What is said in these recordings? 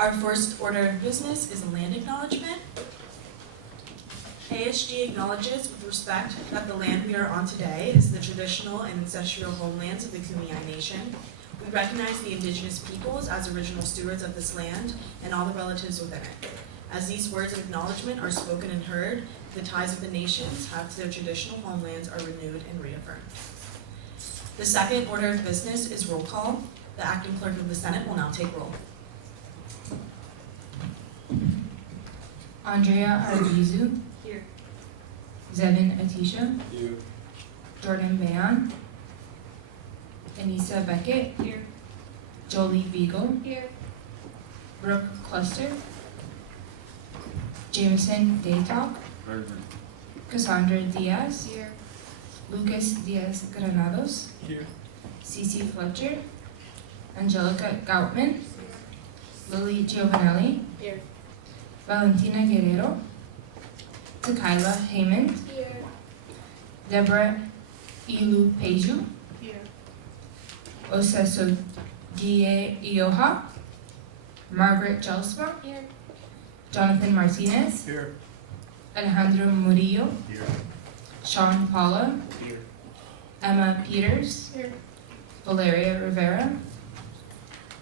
Our first order of business is a land acknowledgement. ASG acknowledges with respect that the land we are on today is the traditional and ancestral homelands of the Kumeyaay Nation. We recognize the indigenous peoples as original stewards of this land and all the relatives within it. As these words of acknowledgement are spoken and heard, the ties of the nations have to their traditional homelands are renewed and reaffirmed. The second order of business is roll call. The acting clerk of the Senate will now take roll. Andrea Arvizu. Here. Zevin Atisha. Here. Jordan Bayan. Anissa Beckett. Here. Jolie Beagle. Here. Brooke Cluster. Jameson Daytalk. Present. Cassandra Diaz. Here. Lucas Diaz Granados. Here. Cece Fletcher. Angelica Goutman. Lily Giovanelli. Here. Valentina Guerrero. Tequila Heyman. Here. Deborah Ilu Peju. Here. Oseso Gie Ioha. Margaret Jelsma. Here. Jonathan Martinez. Here. Alejandro Murillo. Here. Sean Paula. Here. Emma Peters. Here. Valeria Rivera.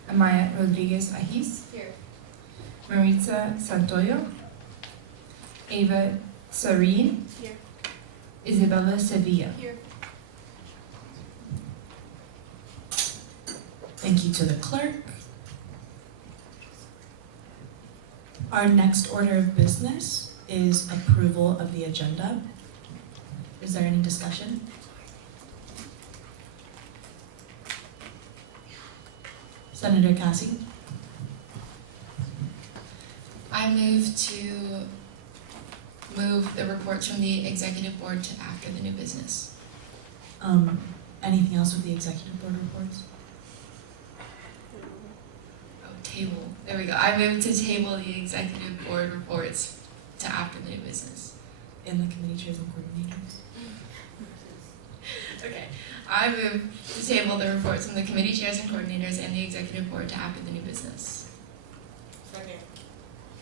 Amaya Rodriguez Ajis. Here. Maritza Santoyo. Ava Sareen. Here. Isabella Sevilla. Here. Thank you to the clerk. Our next order of business is approval of the agenda. Is there any discussion? Senator Cassie? I move the reports from the executive board to after the new business. Anything else with the executive board reports? Oh, table. There we go. I move to table the executive board reports to after the new business. In the committee chairs and coordinators? Okay. I move to table the reports from the committee chairs and coordinators and the executive board to after the new business. Second.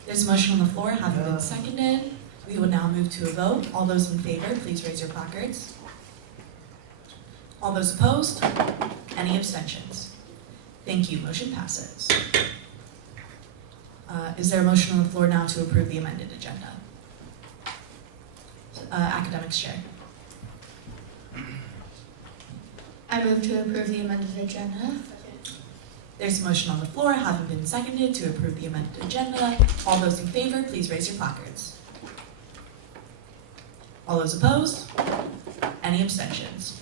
There's a motion on the floor, having been seconded. We will now move to a vote. All those in favor, please raise your placards. All those opposed? Any abstentions? Thank you, motion passes. Is there a motion on the floor now to approve the amended agenda? Academics Chair. I move to approve the amended agenda. Second. There's a motion on the floor, having been seconded, to approve the amended agenda. All those in favor, please raise your placards. All those opposed? Any abstentions?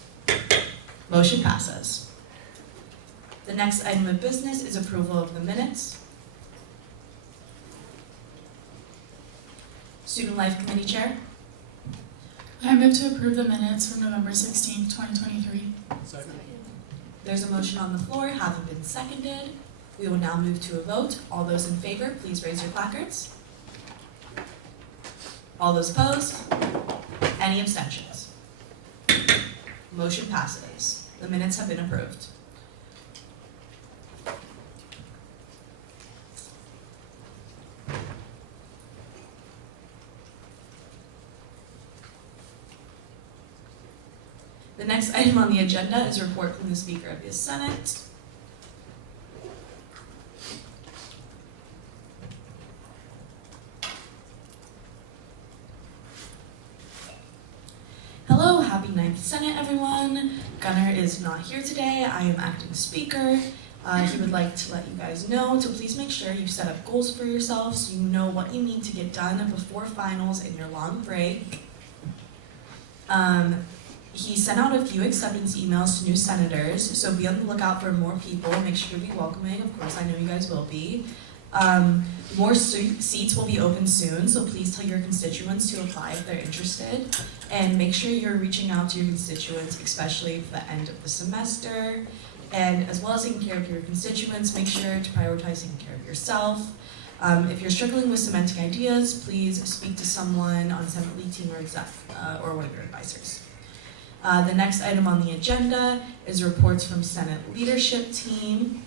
Motion passes. The next item of business is approval of the minutes. Student Life Committee Chair. I move to approve the minutes from November 16, 2023. Second. There's a motion on the floor, having been seconded. We will now move to a vote. All those in favor, please raise your placards. All those opposed? Any abstentions? Motion passes. The minutes have been approved. The next item on the agenda is a report from the Speaker of the Senate. Hello, happy 9th Senate, everyone. Gunnar is not here today. I am acting speaker. He would like to let you guys know to please make sure you set up goals for yourself so you know what you need to get done before finals and your long break. He sent out a few acceptance emails to new senators, so be on the lookout for more people. Make sure to be welcoming. Of course, I know you guys will be. More seats will be open soon, so please tell your constituents to apply if they're interested. And make sure you're reaching out to your constituents, especially for the end of the semester. And as well as taking care of your constituents, make sure to prioritize taking care of yourself. If you're struggling with cementing ideas, please speak to someone on Senate Lead Team or exec, or one of your advisors. The next item on the agenda is reports from Senate Leadership Team.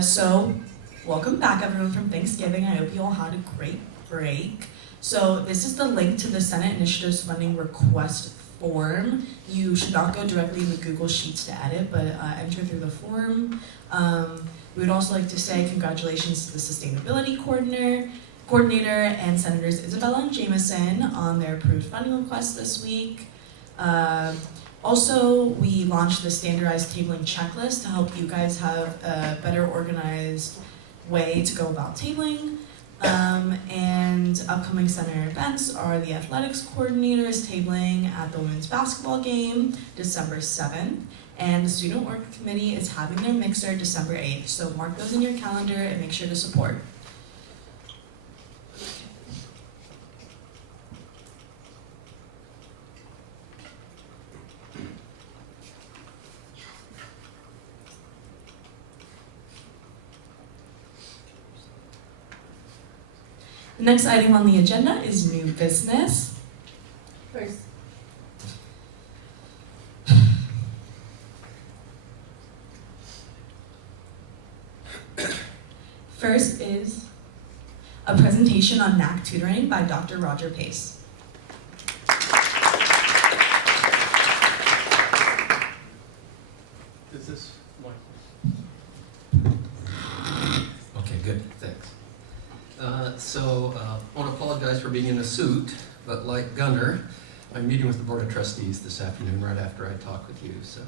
So, welcome back everyone from Thanksgiving. I hope you all had a great break. So this is the link to the Senate Initiatives Funding Request form. You should not go directly into Google Sheets to edit, but enter through the form. We would also like to say congratulations to the Sustainability Coordinator and Senators Isabella and Jameson on their approved funding request this week. Also, we launched the standardized tabling checklist to help you guys have a better organized way to go about tabling. And upcoming center events are the athletics coordinators tabling at the women's basketball game December 7th, and the student work committee is having their mixer December 8th. So mark those in your calendar and make sure to support. The next item on the agenda is new business. First is a presentation on NAC tutoring by Dr. Roger Pace. Is this mic? Okay, good, thanks. I want to apologize for being in a suit, but like Gunnar, I'm meeting with the Board of Trustees this afternoon right after I talk with you, so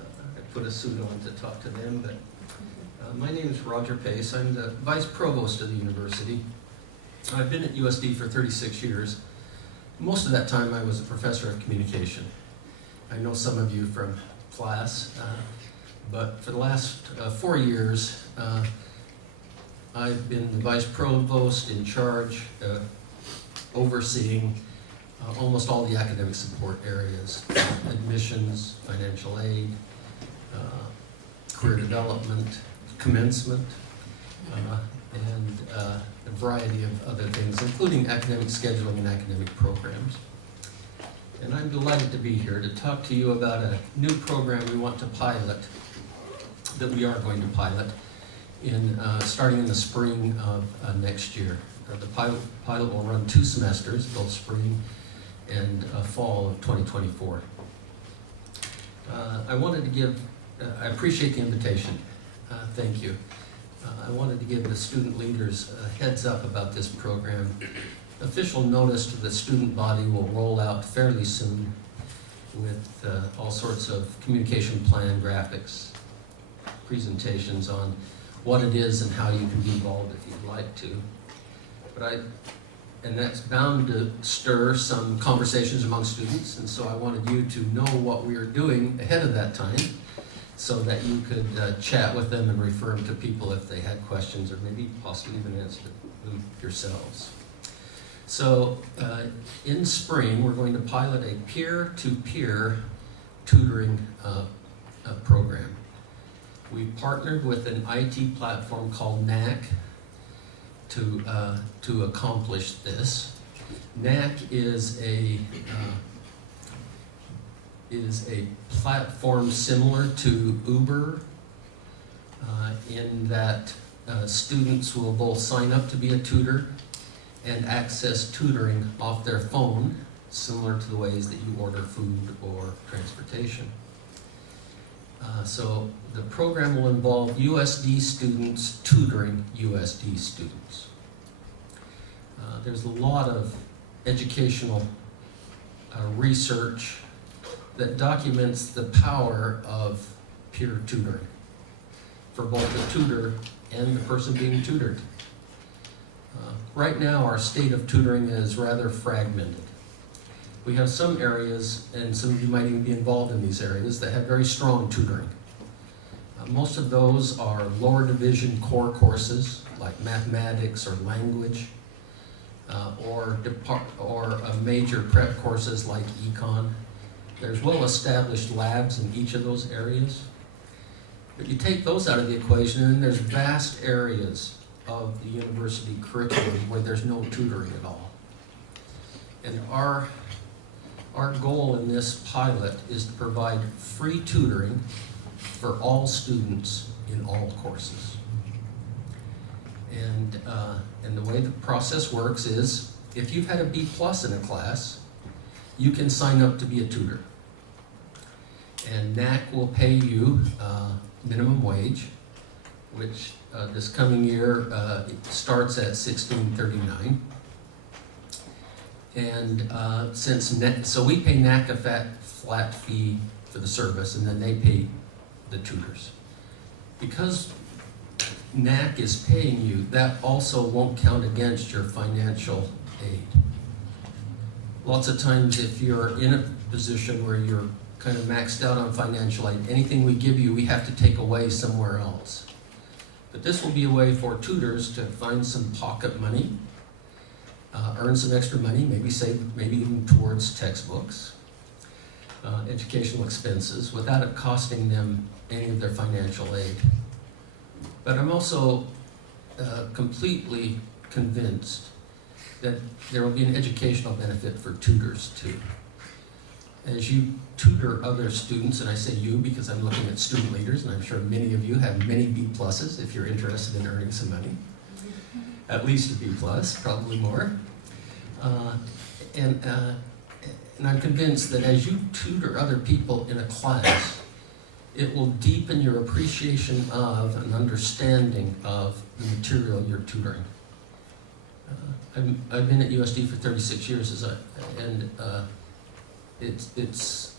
I put a suit on to talk to them. But my name is Roger Pace. I'm the Vice Provost of the university. I've been at USD for 36 years. Most of that time I was a professor of communication. I know some of you from class, but for the last 4 years, I've been the Vice Provost in charge, overseeing almost all the academic support areas, admissions, financial aid, career development, commencement, and a variety of other things, including academic scheduling and academic programs. And I'm delighted to be here to talk to you about a new program we want to pilot, that we are going to pilot, starting in the spring of next year. The pilot will run 2 semesters, both spring and fall of 2024. I appreciate the invitation. Thank you. I wanted to give the student leaders a heads up about this program. Official notice to the student body will roll out fairly soon with all sorts of communication plan graphics, presentations on what it is and how you can be involved if you'd like to. And that's bound to stir some conversations among students, and so I wanted you to know what we are doing ahead of that time so that you could chat with them and refer them to people if they had questions, or maybe possibly even answer them yourselves. So in spring, we're going to pilot a peer-to-peer tutoring program. We partnered with an IT platform called NAC to accomplish this. NAC is a platform similar to Uber in that students will both sign up to be a tutor and access tutoring off their phone, similar to the ways that you order food or transportation. So the program will involve USD students tutoring USD students. There's a lot of educational research that documents the power of peer tutoring for both the tutor and the person being tutored. Right now, our state of tutoring is rather fragmented. We have some areas, and some of you might even be involved in these areas, that have very strong tutoring. Most of those are lower division core courses, like mathematics or language, or major prep courses like econ. There's well-established labs in each of those areas. But you take those out of the equation, and then there's vast areas of the university curriculum where there's no tutoring at all. And our goal in this pilot is to provide free tutoring for all students in all courses. And the way the process works is, if you've had a B+ in a class, you can sign up to be a tutor. And NAC will pay you minimum wage, which this coming year it starts at $16.39. And so we pay NAC a flat fee for the service, and then they pay the tutors. Because NAC is paying you, that also won't count against your financial aid. Lots of times if you're in a position where you're kind of maxed out on financial aid, anything we give you, we have to take away somewhere else. But this will be a way for tutors to find some pocket money, earn some extra money, maybe save, maybe even towards textbooks, educational expenses, without it costing them any of their financial aid. But I'm also completely convinced that there will be an educational benefit for tutors too. As you tutor other students, and I say you because I'm looking at student leaders, and I'm sure many of you have many B+ if you're interested in earning some money. At least a B+, probably more. And I'm convinced that as you tutor other people in a class, it will deepen your appreciation of and understanding of the material you're tutoring. I've been at USD for 36 years, and it's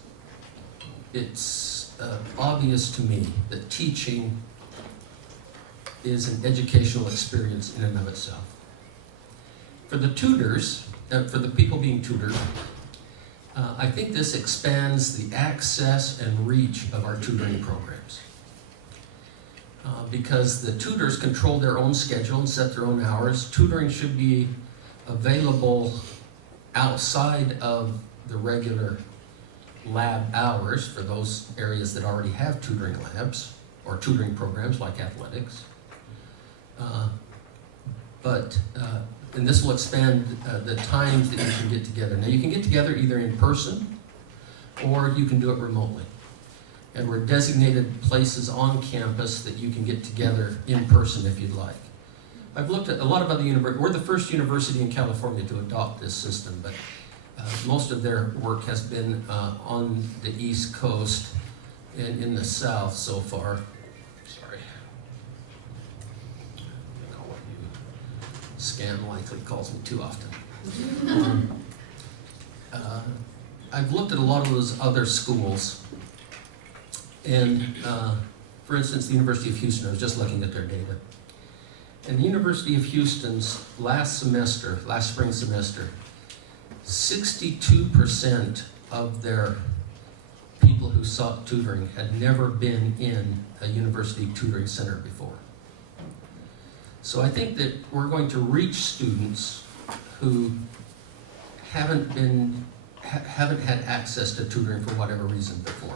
obvious to me that teaching is an educational experience in and of itself. For the tutors, for the people being tutored, I think this expands the access and reach of our tutoring programs. Because the tutors control their own schedule and set their own hours. Tutoring should be available outside of the regular lab hours for those areas that already have tutoring labs or tutoring programs like athletics. And this will expand the times that you can get together. Now you can get together either in person or you can do it remotely. And we're designated places on campus that you can get together in person if you'd like. I've looked at a lot of other universities. We're the first university in California to adopt this system, but most of their work has been on the East Coast and in the South so far. Sorry. I call what you scam likely calls me too often. I've looked at a lot of those other schools, and for instance, the University of Houston, I was just looking at their data. And the University of Houston's last spring semester, 62% of their people who sought tutoring had never been in a university tutoring center before. So I think that we're going to reach students who haven't had access to tutoring for whatever reason before,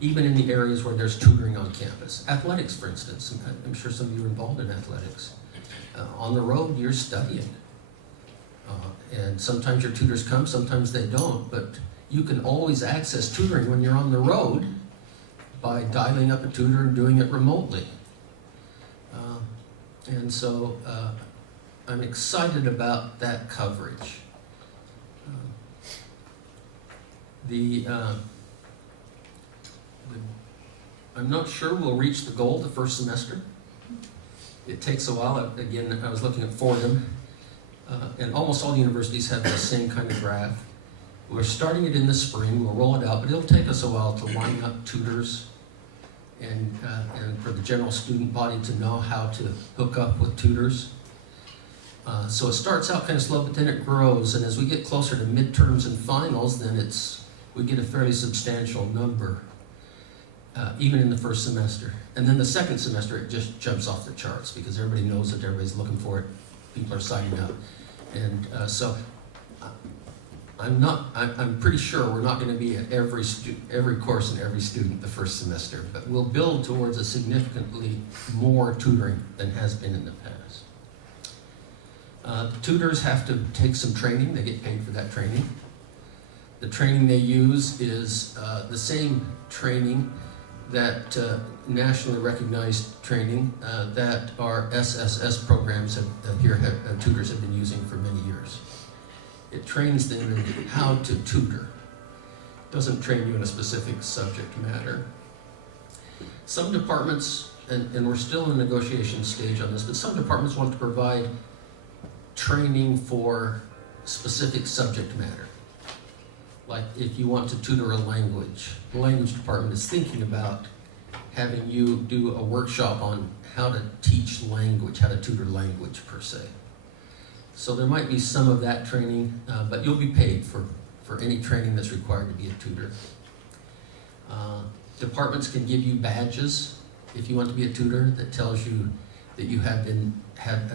even in the areas where there's tutoring on campus. Athletics, for instance. I'm sure some of you are involved in athletics. On the road, you're studying. And sometimes your tutors come, sometimes they don't, but you can always access tutoring when you're on the road by dialing up a tutor and doing it remotely. And so I'm excited about that coverage. I'm not sure we'll reach the goal the first semester. It takes a while. Again, I was looking at Fordham, and almost all universities have the same kind of graph. We're starting it in the spring. We'll roll it out, but it'll take us a while to line up tutors and for the general student body to know how to hook up with tutors. So it starts out kind of slow, but then it grows, and as we get closer to midterms and finals, then we get a fairly substantial number, even in the first semester. And then the second semester, it just jumps off the charts because everybody knows that everybody's looking for it. People are signing up. And so I'm pretty sure we're not going to be at every course and every student the first semester, but we'll build towards a significantly more tutoring than has been in the past. Tutors have to take some training. They get paid for that training. The training they use is the same training that nationally recognized training that our SSS programs tutors have been using for many years. It trains them in how to tutor. It doesn't train you in a specific subject matter. Some departments, and we're still in the negotiation stage on this, but some departments want to provide training for specific subject matter. Like if you want to tutor a language, the language department is thinking about having you do a workshop on how to teach language, how to tutor language per se. So there might be some of that training, but you'll be paid for any training that's required to be a tutor. Departments can give you badges if you want to be a tutor that tells you that you have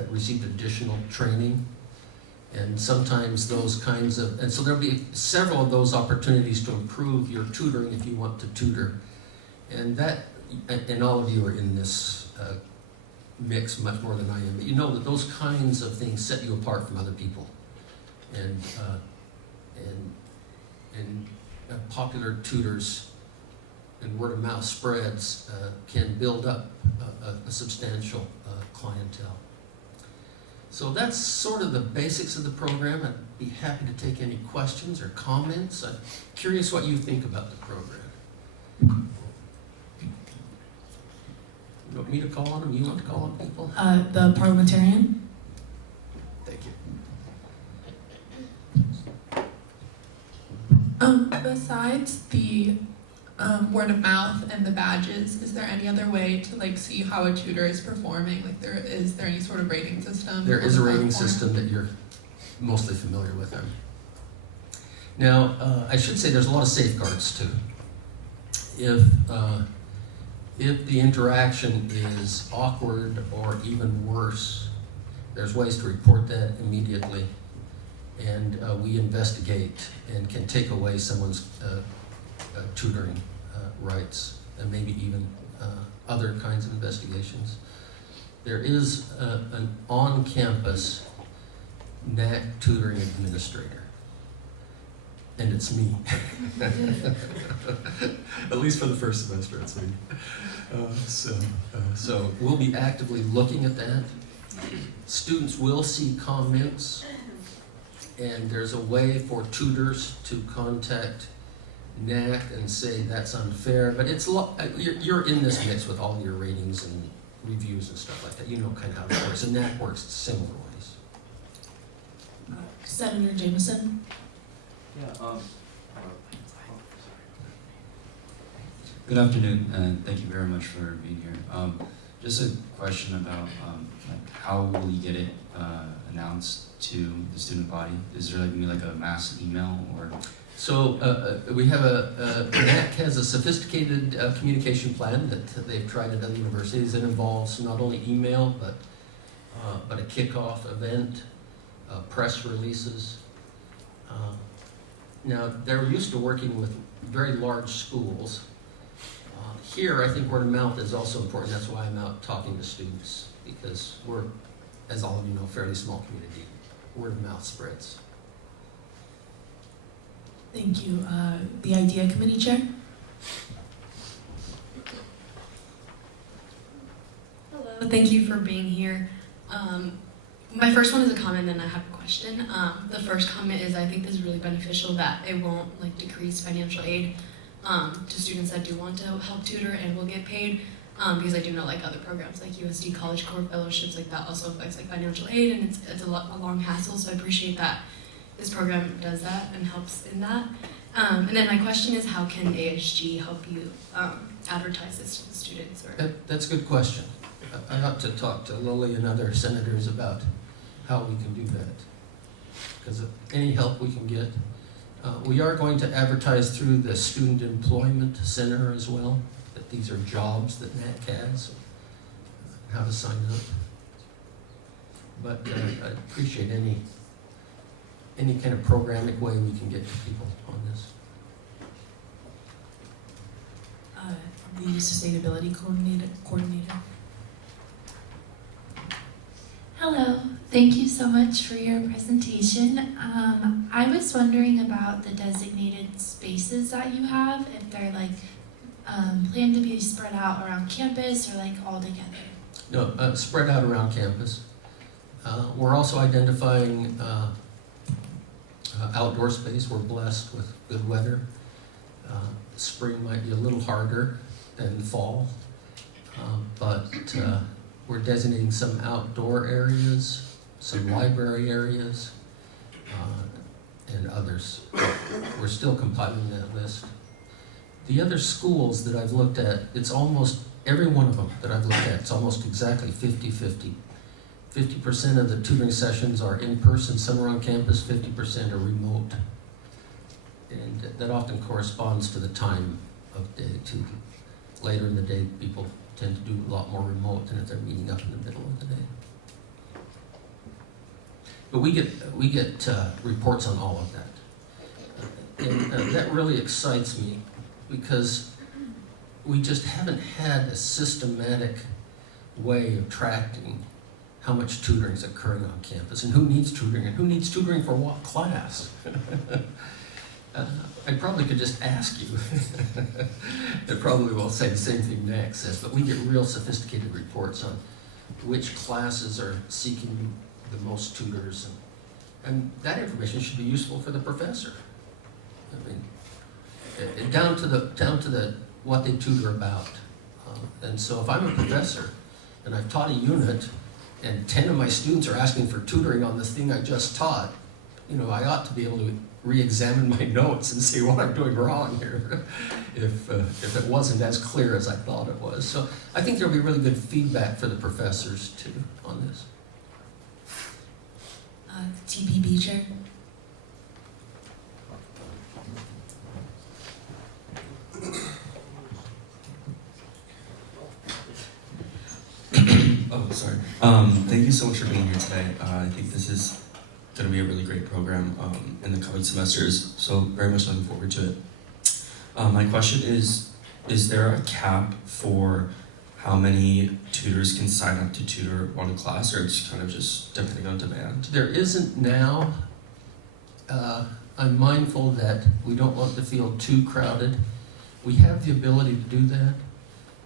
received additional training. And sometimes those kinds of, and so there'll be several of those opportunities to improve your tutoring if you want to tutor. And that, and all of you are in this mix much more than I am, but you know that those kinds of things set you apart from other people. And popular tutors and word of mouth spreads can build up a substantial clientele. So that's sort of the basics of the program. I'd be happy to take any questions or comments. I'm curious what you think about the program. You want me to call on them? You want to call on people? The parliamentarian. Thank you. Besides the word of mouth and the badges, is there any other way to like see how a tutor is performing? Like, is there any sort of rating system? There is a rating platform? system that you're mostly familiar with. Now, I should say there's a lot of safeguards too. If the interaction is awkward or even worse, there's ways to report that immediately, and we investigate and can take away someone's tutoring rights, and maybe even other kinds of investigations. There is an on-campus NAC tutoring administrator, and it's me. At least for the first semester, it's me. So we'll be actively looking at that. Students will see comments, and there's a way for tutors to contact NAC and say that's unfair, but it's you're in this mix with all your ratings and reviews and stuff like that. You know kind of how it works, and NAC works similar ways. Senator Jameson. Yeah, good afternoon, and thank you very much for being here. Just a question about like how will you get it announced to the student body? Is there like a mass email or? So we have NAC has a sophisticated communication plan that they've tried at other universities. It involves not only email, but a kickoff event, press releases. Now, they're used to working with very large schools. Here, I think word of mouth is also important. That's why I'm out talking to students, because we're, as all of you know, a fairly small community. Word of mouth spreads. Thank you. The IDEA Committee Chair. Hello, thank you for being here. My first one is a comment and I have a question. The first comment is I think this is really beneficial that it won't like decrease financial aid to students that do want to help tutor and will get paid, because I do know like other programs like USD College Corps fellowships like that also affects like financial aid, and it's a long hassle, so I appreciate that this program does that and helps in that. And then my question is, how can ASG help you advertise this to the students? Or That's a good question. I ought to talk to Lily and other senators about how we can do that, because any help we can get. We are going to advertise through the Student Employment Center as well, that these are jobs that NAC has, how to sign up. But I appreciate any kind of programmatic way we can get to people on this. The Sustainability Coordinator. Hello, thank you so much for your presentation. I was wondering about the designated spaces that you have, if they're like plan to be spread out around campus or like all together? No, spread out around campus. We're also identifying outdoor space. We're blessed with good weather. Spring might be a little harder than fall, but we're designating some outdoor areas, some library areas, and others. We're still compiling that list. The other schools that I've looked at, it's almost every one of them that I've looked at, it's almost exactly 50-50. 50% of the tutoring sessions are in person, some are on campus, 50% are remote. And that often corresponds to the time of day too. Later in the day, people tend to do a lot more remote than if they're meeting up in the middle of the day. But we get reports on all of that. And that really excites me because we just haven't had a systematic way of tracking how much tutoring is occurring on campus and who needs tutoring and who needs tutoring for what class. I probably could just ask you. It probably will say the same thing next, but we get real sophisticated reports on which classes are seeking the most tutors, and that information should be useful for the professor. I mean, down to the what they tutor about. And so if I'm a professor and I've taught a unit and 10 of my students are asking for tutoring on the thing I just taught, you know, I ought to be able to re-examine my notes and see what I'm doing wrong here if it wasn't as clear as I thought it was. So I think there'll be really good feedback for the professors too on this. TPB chair. Oh, sorry. Thank you so much for being here today. I think this is going to be a really great program in the coming semesters, so very much looking forward to it. My question is there a cap for how many tutors can sign up to tutor one class, or it's kind of just depending on demand? There isn't now. I'm mindful that we don't want the field too crowded. We have the ability to do that.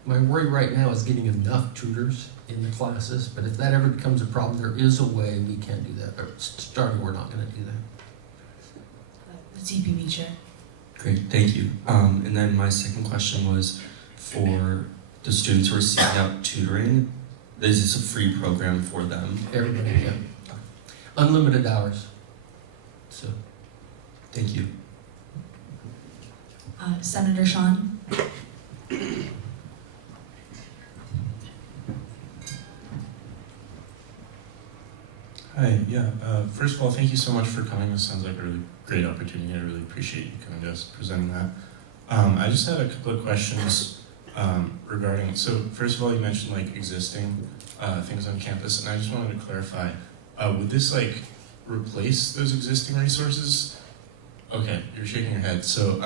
My worry right now is getting enough tutors in the classes, but if that ever becomes a problem, there is a way we can do that. But starting, we're not going to do that. The TPB chair. Great, thank you. And then my second question was for the students who are seeking out tutoring, is this a free program for them? Everybody, yeah. Unlimited hours. So, thank you. Senator Sean. Hi, yeah. First of all, thank you so much for coming. This sounds like a really great opportunity. I really appreciate you coming to us, presenting that. I just had a couple of questions regarding, so first of all, you mentioned like existing things on campus, and I just wanted to clarify, would this like replace those existing resources? Okay, you're shaking your head. So,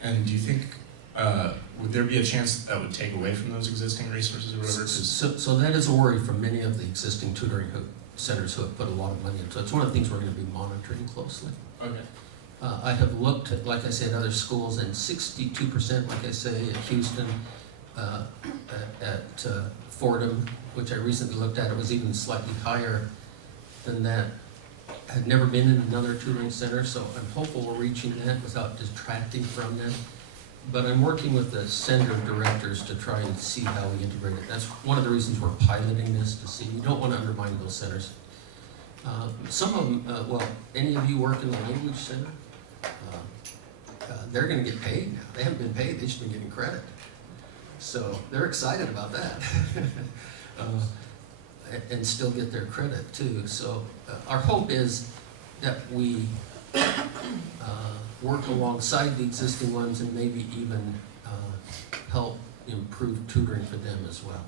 and do you think, would there be a chance that would take away from those existing resources or whatever? So that is a worry for many of the existing tutoring centers who have put a lot of money into it. It's one of the things we're going to be monitoring closely. Okay. I have looked at, like I said, other schools, and 62%, like I say, at Houston, at Fordham, which I recently looked at, it was even slightly higher than that. Had never been in another tutoring center, so I'm hopeful we're reaching that without detracting from them. But I'm working with the center directors to try and see how we integrate it. That's one of the reasons we're piloting this, to see. We don't want to undermine those centers. Some of them, well, any of you work in the language center, they're going to get paid now. They haven't been paid, they've just been getting credit. So they're excited about that. And still get their credit too. So our hope is that we work alongside the existing ones and maybe even help improve tutoring for them as well.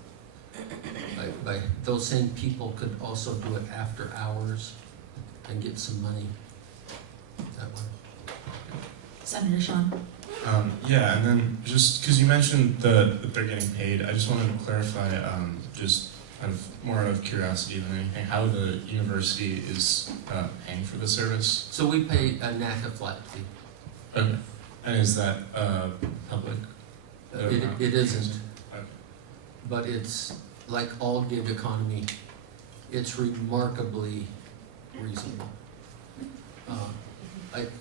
By those same people could also do it after hours and get some money that way. Senator Sean. Yeah, and then just because you mentioned that they're getting paid, I just wanted to clarify, just more out of curiosity than anything, how the university is paying for the service. So we pay a NACA flat fee. Okay. And is that public? It isn't, Okay. but it's like all gig economy, it's remarkably reasonable.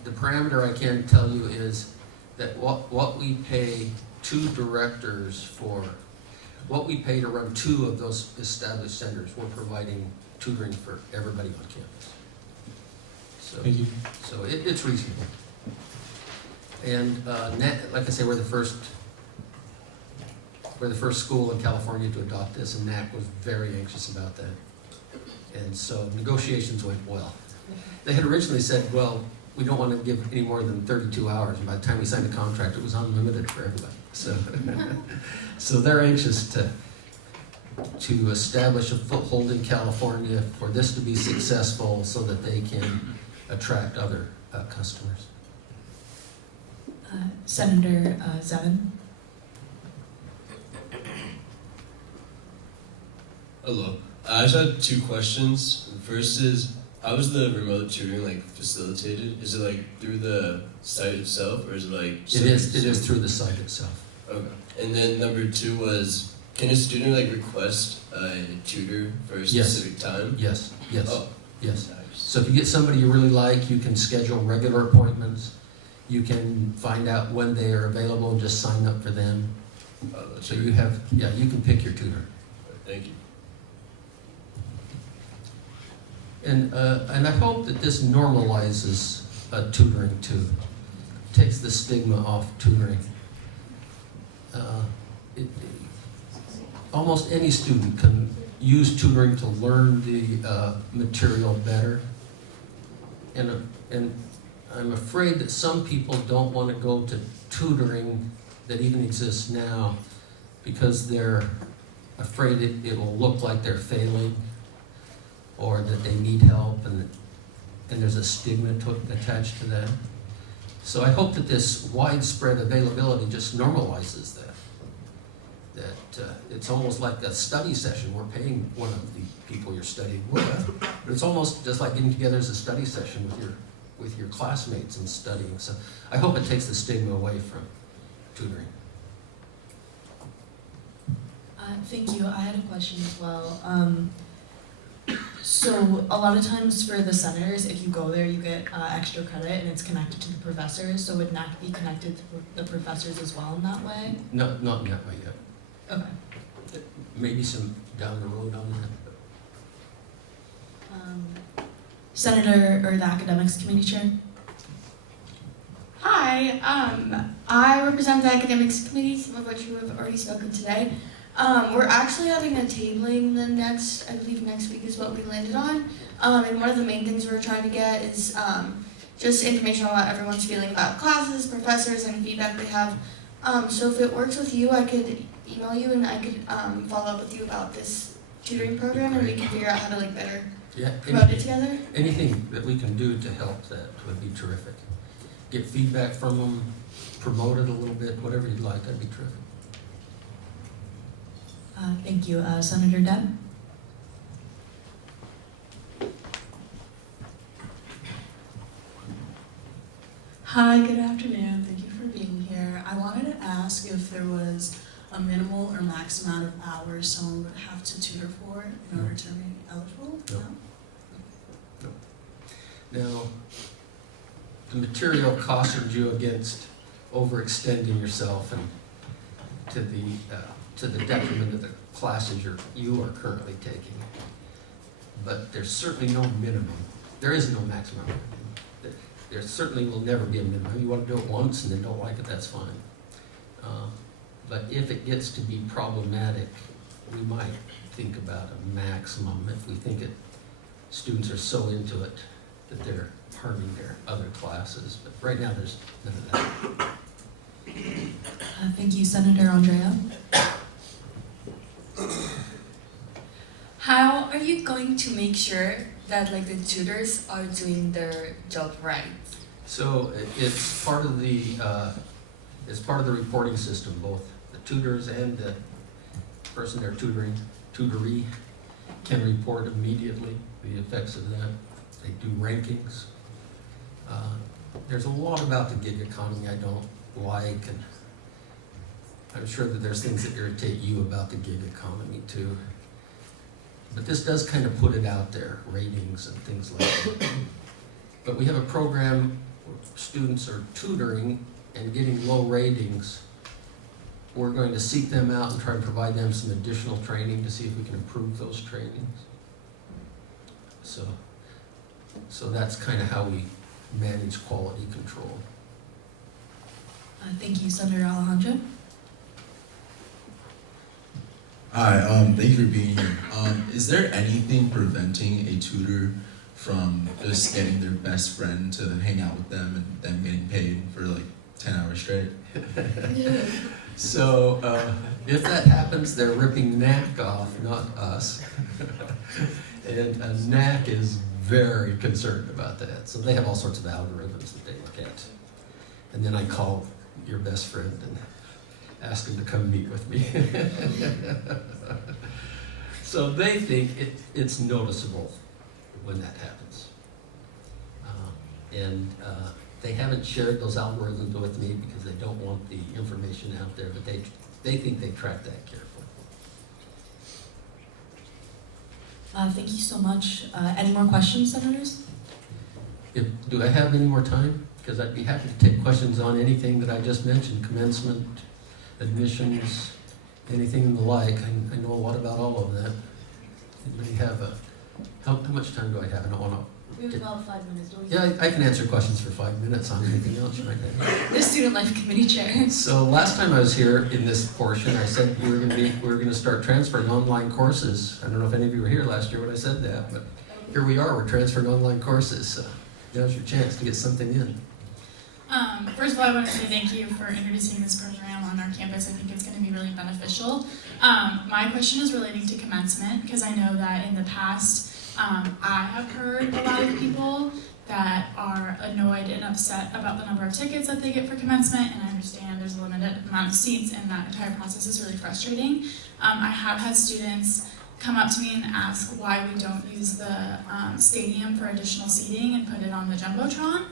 The parameter I can tell you is that what we pay 2 directors for, what we pay to run 2 of those established centers, we're providing tutoring for everybody on campus. Thank you. So it's reasonable. And like I say, we're the first school in California to adopt this, and NAC was very anxious about that. And so negotiations went well. They had originally said, well, we don't want to give any more than 32 hours, and by the time we signed the contract, it was unlimited for everybody. So, so they're anxious to establish a foothold in California for this to be successful so that they can attract other customers. Senator Zevin. Hello. I just had 2 questions. The first is, how is the remote tutoring facilitated? Is it through the site itself, or is it It is through the site itself. Okay. And then number 2 was, can a student request a tutor for a specific time? Yes, yes, Oh, yes. nice. So if you get somebody you really like, you can schedule regular appointments. You can find out when they are available and just sign up for them. Oh, that's So great. you can pick your tutor. Thank you. And I hope that this normalizes tutoring too, takes the stigma off tutoring. Almost any student can use tutoring to learn the material better. And I'm afraid that some people don't want to go to tutoring that even exists now because they're afraid it will look like they're failing, or that they need help, and there's a stigma attached to that. So I hope that this widespread availability just normalizes that. That it's almost like a study session. We're paying one of the people you're studying with, but it's almost just like getting together as a study session with your classmates and studying. So I hope it takes the stigma away from tutoring. Thank you. I had a question as well. So a lot of times for the senators, if you go there, you get extra credit, and it's connected to the professors. So would NAC be connected to the professors as well in that way? No, not in that way yet. Okay. Maybe some down the road on that. Senator or the Academics Committee Chair? Hi, I represent the Academics Committee, some of which you have already spoken today. We're actually having a tabling I believe next week is what we landed on. And one of the main things we're trying to get is just information on what everyone's feeling about classes, professors, and feedback they have. So if it works with you, I could email you and I could follow up with you about this tutoring program, and we can figure out how to better promote it together. Anything that we can do to help that would be terrific. Get feedback from them, promote it a little bit, whatever you'd like, that'd be terrific. Thank you. Senator Deb? Hi, good afternoon. Thank you for being here. I wanted to ask if there was a minimal or max amount of hours someone would have to tutor for in order to remain eligible? No. Now, the material cautioned you against overextending yourself and to the detriment of the classes you are currently taking. But there's certainly no minimum. There is no maximum. There certainly will never be a minimum. You want to do it once and then don't like it, that's fine. But if it gets to be problematic, we might think about a maximum if we think students are so into it that they're harming their other classes. But right now, there's none of that. Thank you. Senator Andrea? How are you going to make sure that the tutors are doing their job right? So it's part of the reporting system. Both the tutors and the person they're tutoree can report immediately the effects of that. They do rankings. There's a lot about the gig economy I don't like, I'm sure that there's things that irritate you about the gig economy too. But this does kind of put it out there, ratings and things like that. But we have a program where students are tutoring and getting low ratings. We're going to seek them out and try and provide them some additional training to see if we can improve those trainings. So that's kind of how we manage quality control. Thank you, Senator Alejandro. Hi, thank you for being here. Is there anything preventing a tutor from just getting their best friend to hang out with them and them getting paid for like 10 hours straight? So if that happens, they're ripping NAC off, not us. And NAC is very concerned about that. So they have all sorts of algorithms that they look at. And then I call your best friend and ask him to come meet with me. So they think it's noticeable when that happens. They haven't shared those algorithms with me because they don't want the information out there, but they think they track that carefully. Thank you so much. Any more questions, senators? Do I have any more time? Because I'd be happy to take questions on anything that I just mentioned, commencement, admissions, anything and the like. I know a lot about all of that. Anybody have how much time do I have? I don't want to. We have about 5 minutes, don't we? Yeah, I can answer questions for 5 minutes on anything else you might have. The Student Life Committee Chair. So last time I was here in this portion, I said we were going to start transferring online courses. I don't know if any of you were here last year when I said that, but here we are. We're transferring online courses. So now's your chance to get something in. First of all, I want to say thank you for introducing this program on our campus. I think it's going to be really beneficial. My question is relating to commencement, because I know that in the past, I have heard a lot of people that are annoyed and upset about the number of tickets that they get for commencement, and I understand there's a limited amount of seats, and that entire process is really frustrating. I have had students come up to me and ask why we don't use the stadium for additional seating and put it on the Jumbotron.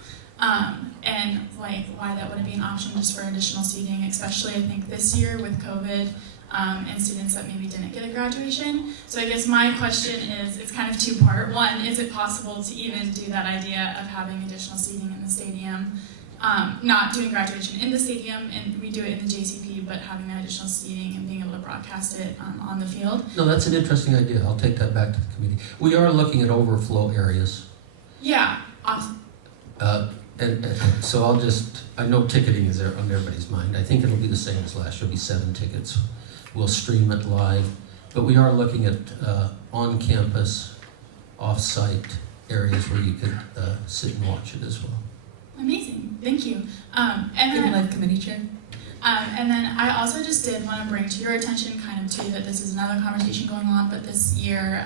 And like why that wouldn't be an option just for additional seating, especially I think this year with COVID and students that maybe didn't get a graduation. So I guess my question is, it's kind of two-part. One, is it possible to even do that idea of having additional seating in the stadium, not doing graduation in the stadium, and we do it in the JCP, but having that additional seating and being able to broadcast it on the field? No, that's an interesting idea. I'll take that back to the committee. We are looking at overflow areas. Yeah, awesome. And so I know ticketing is there on everybody's mind. I think it'll be the same as last year. It'll be 7 tickets. We'll stream it live. But we are looking at on-campus, off-site areas where you could sit and watch it as well. Amazing, thank you. And Student then, Life Committee Chair. and then I also just did want to bring to your attention kind of too that this is another conversation going on, but this year,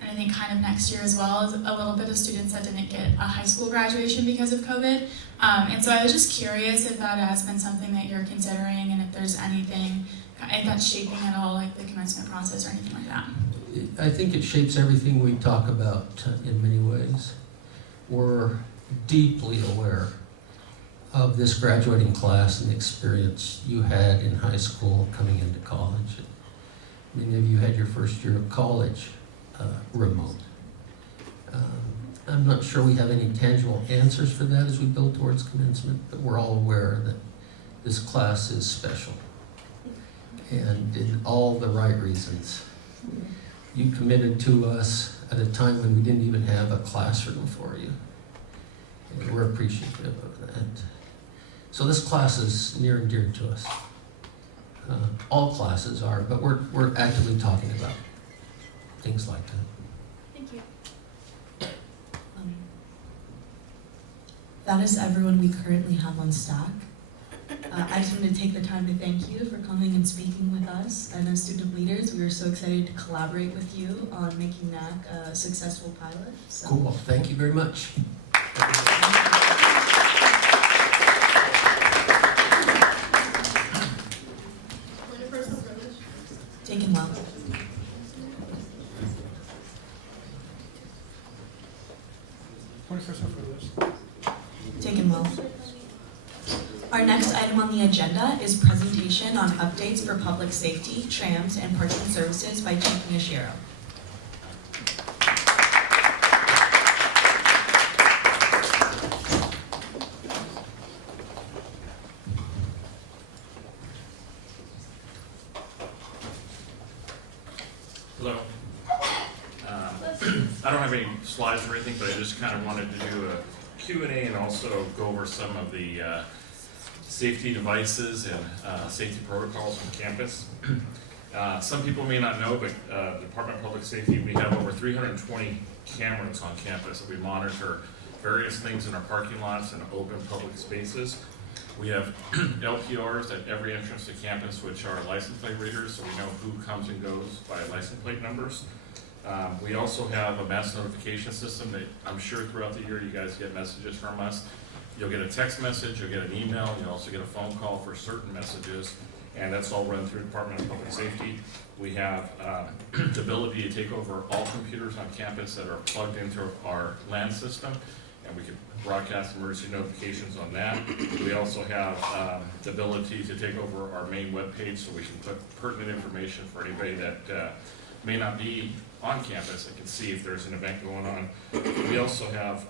and I think kind of next year as well, is a little bit of students that didn't get a high school graduation because of COVID. And so I was just curious if that has been something that you're considering, and if there's anything, if that's shaping at all, like the commencement process or anything like that. I think it shapes everything we talk about in many ways. We're deeply aware of this graduating class and the experience you had in high school coming into college. Many of you had your first year of college remote. I'm not sure we have any tangible answers for that as we build towards commencement, but we're all aware that this class is special, and in all the right reasons. You committed to us at a time when we didn't even have a classroom for you, and we're appreciative of that. So this class is near and dear to us. All classes are, but we're actively talking about things like that. Thank you. That is everyone we currently have on stack. I just wanted to take the time to thank you for coming and speaking with us. And as student leaders, we are so excited to collaborate with you on making NAC a successful pilot. So. Cool. Thank you very much. Taken well. Taken well. Our next item on the agenda is presentation on updates for public safety, trams, and parking services by Chief Nishiro. Hello. I don't have any slides or anything, but I just kind of wanted to do a Q&A and also go over some of the safety devices and safety protocols on campus. Some people may not know, but Department of Public Safety, we have over 320 cameras on campus that we monitor various things in our parking lots and open public spaces. We have LPRs at every entrance to campus, which are license plate readers, so we know who comes and goes by license plate numbers. We also have a mass notification system that I'm sure throughout the year you guys get messages from us. You'll get a text message, you'll get an email, you'll also get a phone call for certain messages, and that's all run through Department of Public Safety. We have the ability to take over all computers on campus that are plugged into our LAN system, and we can broadcast emergency notifications on that. We also have the ability to take over our main webpage, so we can put pertinent information for anybody that may not be on campus and can see if there's an event going on. We also have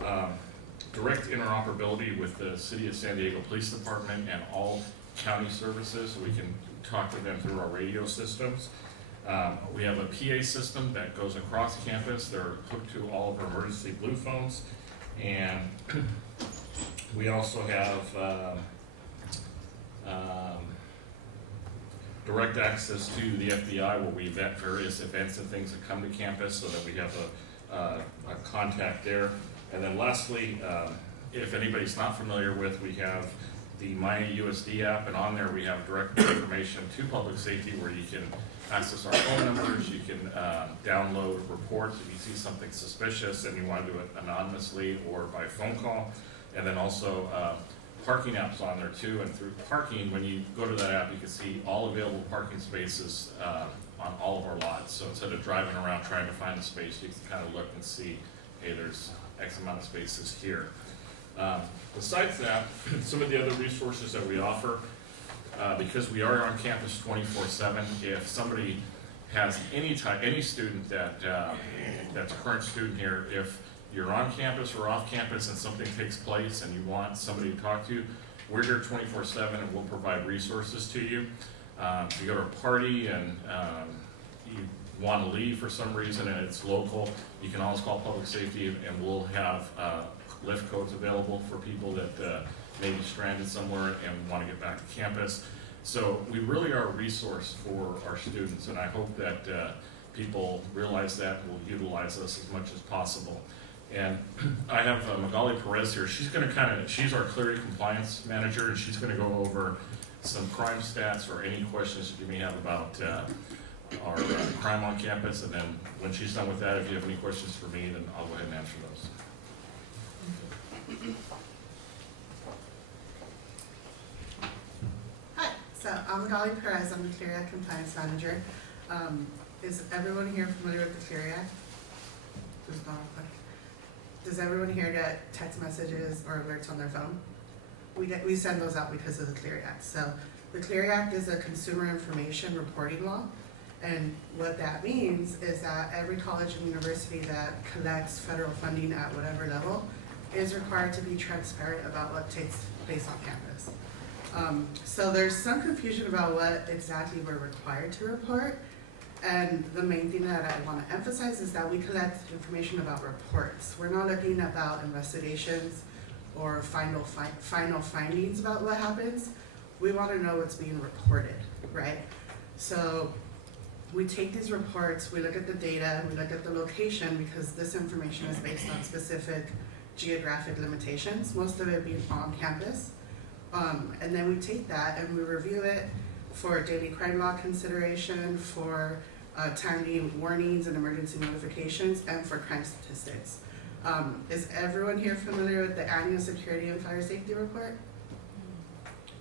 direct interoperability with the City of San Diego Police Department and all county services, so we can talk to them through our radio systems. We have a PA system that goes across campus. They're hooked to all of our emergency blue phones. And we also have direct access to the FBI where we vet various events and things that come to campus so that we have a contact there. And then lastly, if anybody's not familiar with, we have the MyUSD app, and on there we have direct information to public safety where you can access our phone numbers, you can download reports if you see something suspicious and you want to do it anonymously or by phone call. And then also parking apps on there too, and through parking, when you go to that app, you can see all available parking spaces on all of our lots. So instead of driving around trying to find a space, you can kind of look and see, hey, there's X amount of spaces here. Besides that, some of the other resources that we offer, because we are on campus 24/7, if somebody has any student that that's a current student here, if you're on campus or off campus and something takes place and you want somebody to talk to, we're here 24/7 and we'll provide resources to you. If you go to a party and you want to leave for some reason and it's local, you can always call public safety and we'll have lift codes available for people that may be stranded somewhere and want to get back to campus. So we really are a resource for our students, and I hope that people realize that and will utilize us as much as possible. And I have Magali Perez here. She's our Clery compliance manager, and she's going to go over some crime stats or any questions that you may have about our crime on campus. And then when she's done with that, if you have any questions for me, then I'll go ahead and answer those. Hi, so I'm Magali Perez. I'm the Clery Act Compliance Manager. Is everyone here familiar with the Clery Act? Does everyone here get text messages or alerts on their phone? We send those out because of the Clery Act. So the Clery Act is a consumer information reporting law. And what that means is that every college and university that collects federal funding at whatever level is required to be transparent about what takes place on campus. So there's some confusion about what exactly we're required to report. And the main thing that I want to emphasize is that we collect information about reports. We're not looking about investigations or final findings about what happens. We want to know what's being reported, right? So we take these reports, we look at the data, we look at the location, because this information is based on specific geographic limitations, most of it being on campus. And then we take that and we review it for daily crime law consideration, for timely warnings and emergency notifications, and for crime statistics. Is everyone here familiar with the annual security and fire safety report?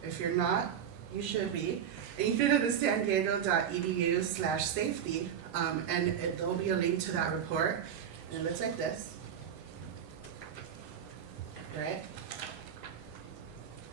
If you're not, you should be. And you can go to sandiego.edu/safety, and there'll be a link to that report. And it looks like this, right?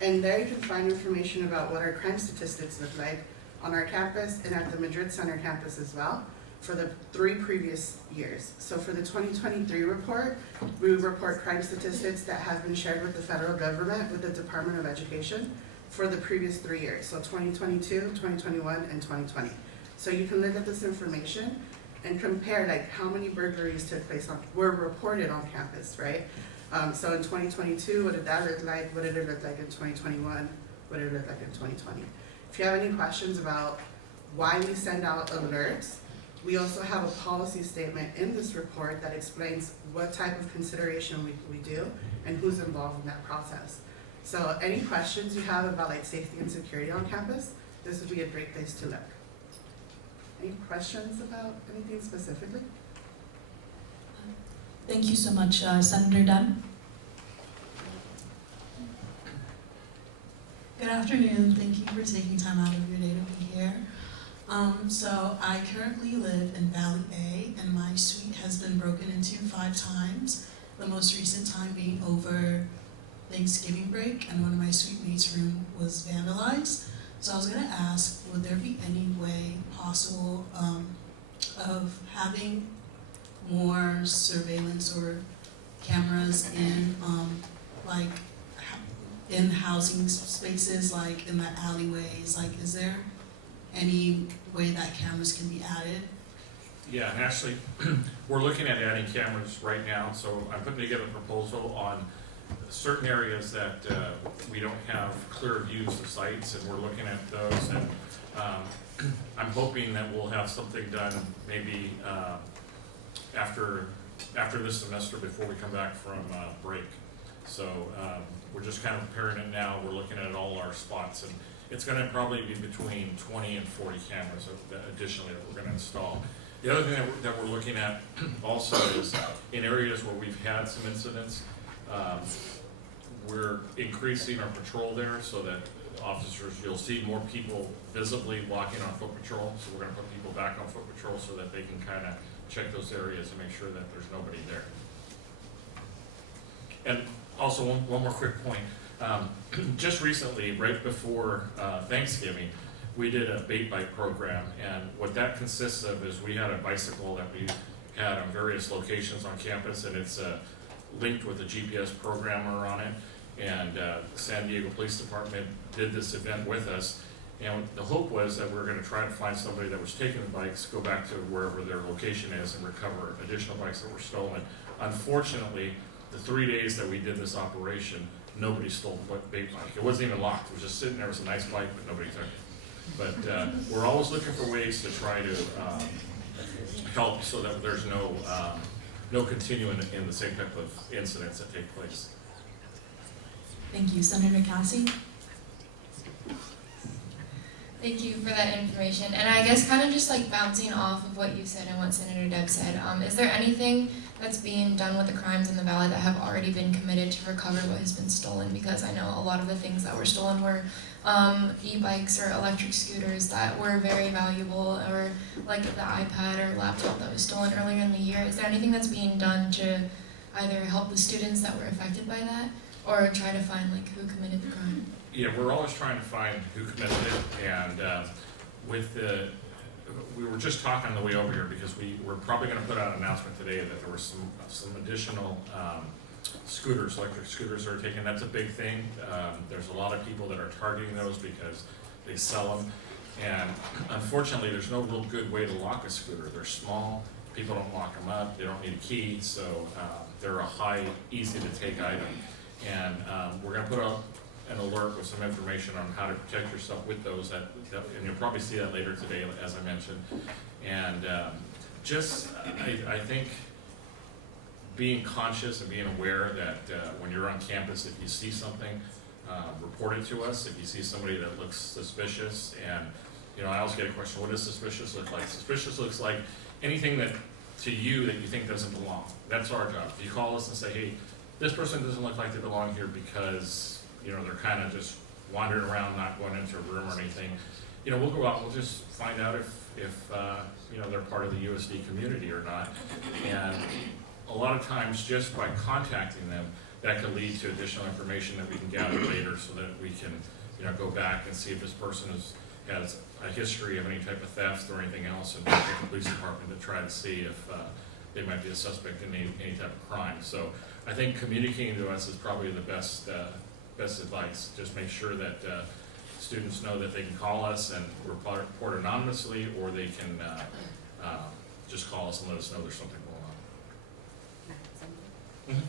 And there you can find information about what our crime statistics look like on our campus and at the Madrid Center campus as well for the 3 previous years. So for the 2023 report, we report crime statistics that have been shared with the federal government, with the Department of Education for the previous 3 years, so 2022, 2021, and 2020. So you can look at this information and compare like how many burglaries were reported on campus, right? So in 2022, what did that look like? What did it look like in 2021? What did it look like in 2020? If you have any questions about why we send out alerts, we also have a policy statement in this report that explains what type of consideration we do and who's involved in that process. So any questions you have about like safety and security on campus, this would be a great place to look. Any questions about anything specifically? Thank you so much, Senator Dunn. Good afternoon. Thank you for taking time out of your day to be here. So I currently live in Valley A, and my suite has been broken into 5 times. The most recent time being over Thanksgiving break, and one of my suite mates' room was vandalized. So I was going to ask, would there be any way possible of having more surveillance or cameras in in housing spaces, like in the alleyways? Like, is there any way that cameras can be added? Yeah, and actually, we're looking at adding cameras right now, so I'm putting together a proposal on certain areas that we don't have clear views of sites, and we're looking at those, and I'm hoping that we'll have something done maybe after this semester, before we come back from break. So we're just kind of preparing it now. We're looking at all our spots, and it's going to probably be between 20 and 40 cameras additionally that we're going to install. The other thing that we're looking at also is in areas where we've had some incidents, we're increasing our patrol there so that officers, you'll see more people visibly walking on foot patrol. So we're going to put people back on foot patrol so that they can kind of check those areas and make sure that there's nobody there. And also one more quick point. Just recently, right before Thanksgiving, we did a bait bike program, and what that consists of is we had a bicycle that we had on various locations on campus, and it's linked with a GPS programmer on it, and the San Diego Police Department did this event with us, and the hope was that we were going to try to find somebody that was taking the bikes, go back to wherever their location is, and recover additional bikes that were stolen. Unfortunately, the 3 days that we did this operation, nobody stole the bait bike. It wasn't even locked. It was just sitting there. It was a nice bike, but nobody took it. But we're always looking for ways to try to help so that there's no continuing in the same type of incidents that take place. Thank you. Senator Cassie? Thank you for that information. And I guess kind of just like bouncing off of what you said and what Senator Deb said, is there anything that's being done with the crimes in the Valley that have already been committed to recover what has been stolen? Because I know a lot of the things that were stolen were e-bikes or electric scooters that were very valuable, or like the iPad or laptop that was stolen earlier in the year. Is there anything that's being done to either help the students that were affected by that, or try to find like who committed the crime? Yeah, we're always trying to find who committed it, and we were just talking on the way over here because we're probably going to put out an announcement today that there were some additional scooters, electric scooters that are taken. That's a big thing. There's a lot of people that are targeting those because they sell them, and unfortunately there's no real good way to lock a scooter. They're small, people don't lock them up, they don't need a key, so they're a high, easy to take item. And we're going to put out an alert with some information on how to protect yourself with those, and you'll probably see that later today, as I mentioned. And I think being conscious and being aware that when you're on campus, if you see something, report it to us. If you see somebody that looks suspicious, and I always get a question, what does suspicious look like? Suspicious looks like anything that to you that you think doesn't belong. That's our job. If you call us and say, hey, this person doesn't look like they belong here because they're kind of just wandering around, not going into a room or anything, we'll go out and we'll just find out if they're part of the USD community or not. And a lot of times, just by contacting them, that could lead to additional information that we can gather later so that we can, go back and see if this person has a history of any type of theft or anything else, and work with the police department to try to see if they might be a suspect in any type of crime. So I think communicating to us is probably the best advice. Just make sure that students know that they can call us and report anonymously, or they can just call us and let us know there's something going on.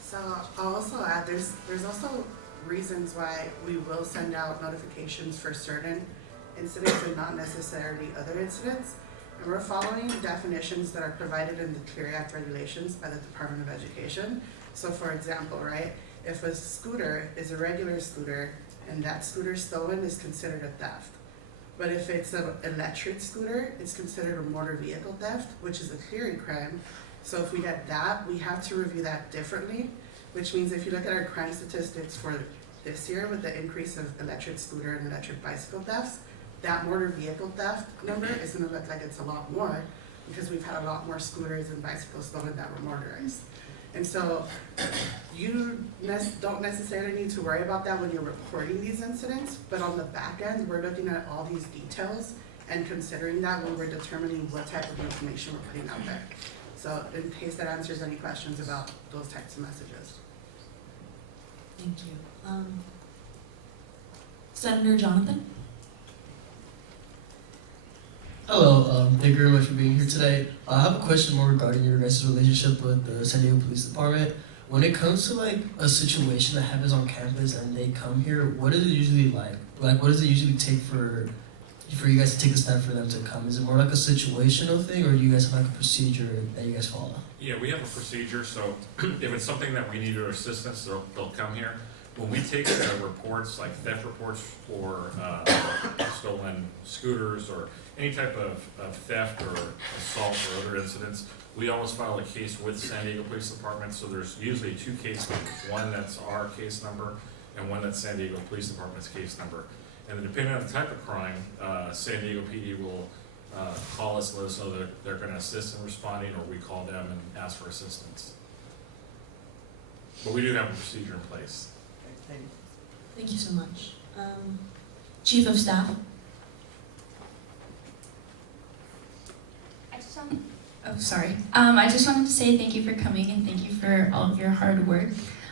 So I'll also add, there's also reasons why we will send out notifications for certain incidents and not necessarily other incidents. And we're following definitions that are provided in the Clear Act regulations by the Department of Education. So for example, right, if a scooter is a regular scooter and that scooter stolen, is considered a theft. But if it's an electric scooter, it's considered a motor vehicle theft, which is a clearing crime. So if we get that, we have to review that differently, which means if you look at our crime statistics for this year with the increase of electric scooter and electric bicycle thefts, that motor vehicle theft number is going to look like it's a lot more, because we've had a lot more scooters and bicycles stolen that were motorized. And so you don't necessarily need to worry about that when you're reporting these incidents, but on the back end, we're looking at all these details and considering that when we're determining what type of information we're putting out there. So in case that answers any questions about those types of messages. Thank you. Senator Jonathan? Hello, thank you very much for being here today. I have a question more regarding your guys' relationship with the San Diego Police Department. When it comes to like a situation that happens on campus and they come here, what is it usually like? Like, what does it usually take for you guys to take a step for them to come? Is it more like a situational thing, or do you guys have like a procedure that you guys follow? Yeah, we have a procedure, so if it's something that we need our assistance, they'll come here. When we take reports, like theft reports for stolen scooters or any type of theft or assault or other incidents, we always file a case with San Diego Police Department. So there's usually two case numbers, one that's our case number and one that's San Diego Police Department's case number. And then depending on the type of crime, San Diego PD will call us and let us know that they're going to assist in responding, or we call them and ask for assistance. But we do have a procedure in place. Thank you so much. Chief of Staff? I just wanted to say thank you for coming and thank you for all of your hard work.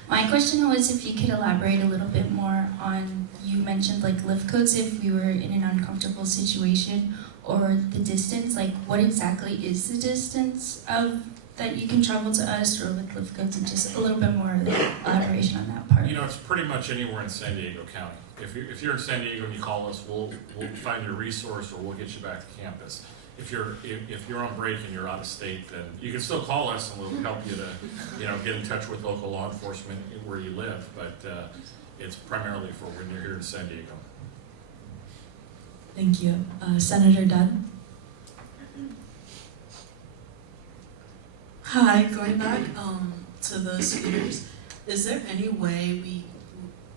My question was if you could elaborate a little bit more on, you mentioned like lift codes if we were in an uncomfortable situation, or the distance, like what exactly is the distance of that you can travel to us, or with lift codes, and just a little bit more elaboration on that part. It's pretty much anywhere in San Diego County. If you're in San Diego and you call us, we'll find your resource, or we'll get you back to campus. If you're on break and you're out of state, then you can still call us and we'll help you to get in touch with local law enforcement where you live. But it's primarily for when you're here in San Diego. Thank you. Senator Dunn? Hi, going back to the scooters, is there any way we,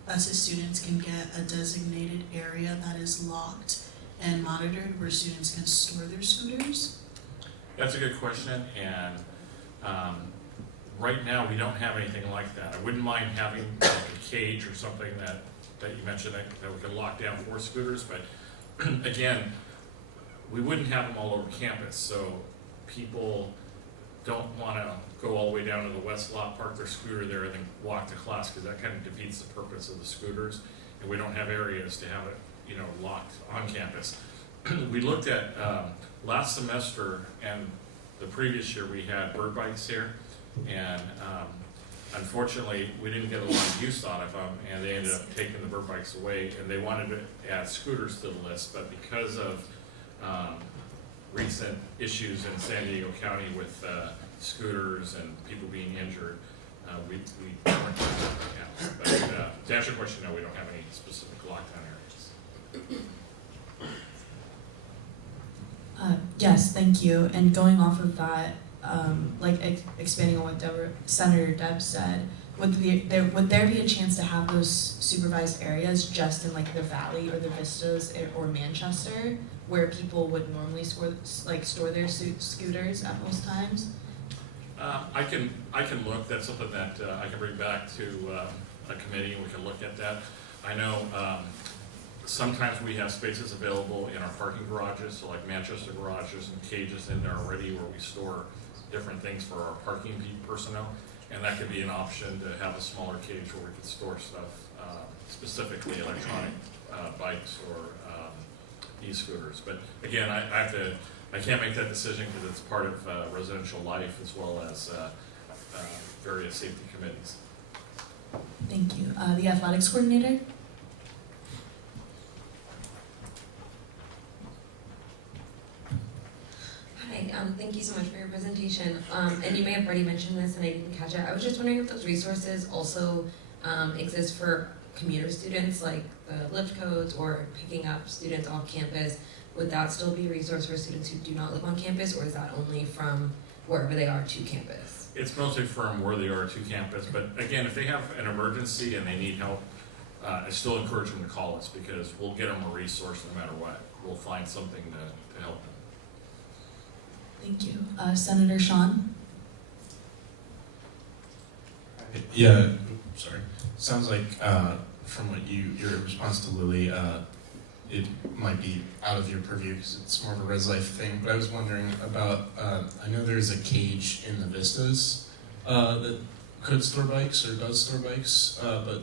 us as students, can get a designated area that is locked and monitored where students can store their scooters? That's a good question, and right now we don't have anything like that. I wouldn't mind having like a cage or something that you mentioned that we could lock down for scooters, but again, we wouldn't have them all over campus, so people don't want to go all the way down to the west lot, park their scooter there, and then walk to class, because that kind of defeats the purpose of the scooters, and we don't have areas to have it locked on campus. We looked at last semester and the previous year we had bird bikes here, and unfortunately we didn't get a lot of use out of them, and they ended up taking the bird bikes away, and they wanted to add scooters to the list, but because of recent issues in San Diego County with scooters and people being injured, we weren't doing that right now. But to answer your question, no, we don't have any specific lockdown areas. Yes, thank you. And going off of that, expanding on what Senator Deb said, would there be a chance to have those supervised areas just in like the Valley or the Vistas or Manchester, where people would normally store their scooters at most times? I can look, that's something that I can bring back to a committee and we can look at that. I know sometimes we have spaces available in our parking garages, so like Manchester garages and cages in there already where we store different things for our parking personnel. And that could be an option to have a smaller cage where we could store stuff, specifically electronic bikes or e-scooters. But again, I can't make that decision because it's part of residential life as well as various safety committees. Thank you. The athletics coordinator? Hi, thank you so much for your presentation. And you may have already mentioned this and I didn't catch it. I was just wondering if those resources also exist for commuter students, like the lift codes or picking up students off campus. Would that still be a resource for students who do not live on campus, or is that only from wherever they are to campus? It's mostly from where they are to campus, but again, if they have an emergency and they need help, I still encourage them to call us because we'll get them a resource no matter what. We'll find something to help them. Thank you. Senator Sean? Yeah, sorry. Sounds like from what your response to Lily, it might be out of your purview because it's more of a res life thing, but I was wondering about, I know there's a cage in the Vistas that could store bikes or does store bikes, but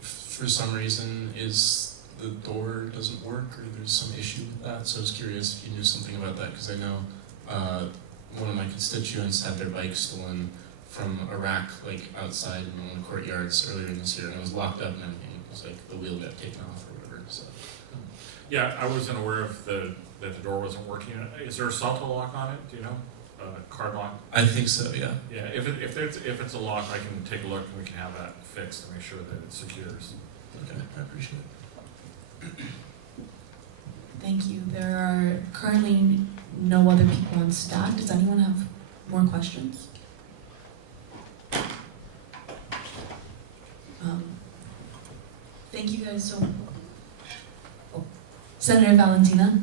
for some reason the door doesn't work or there's some issue with that, so I was curious if you knew something about that because I know one of my constituents had their bike stolen from a rack like outside in one of the courtyards earlier this year and it was locked up and everything. It was like the wheel got taken off or whatever. So. Yeah, I wasn't aware of that the door wasn't working. Is there a Salto lock on it? Do you know? Card lock? I think so. Yeah. Yeah. If it's a lock, I can take a look and we can have that fixed and make sure that it secures. Okay, I appreciate it. Thank you. There are currently no other people on staff. Does anyone have more questions? Thank you guys so much. Oh. Senator Valentina?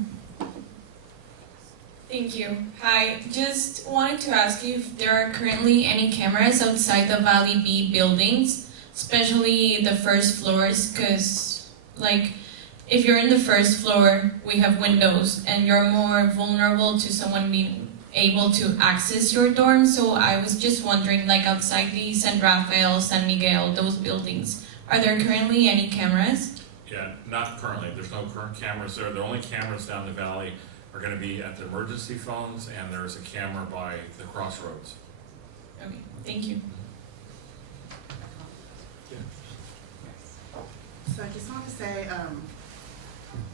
Thank you. Hi, just wanted to ask you if there are currently any cameras outside the Valley B buildings, especially the first floors, because like if you're in the first floor, we have windows and you're more vulnerable to someone being able to access your dorm. So I was just wondering, like outside the San Rafael, San Miguel, those buildings, are there currently any cameras? Yeah, not currently. There's no current cameras there. The only cameras down the valley are going to be at the emergency phones, and there's a camera by the crossroads. Okay, thank you. Yeah. So I just want to say,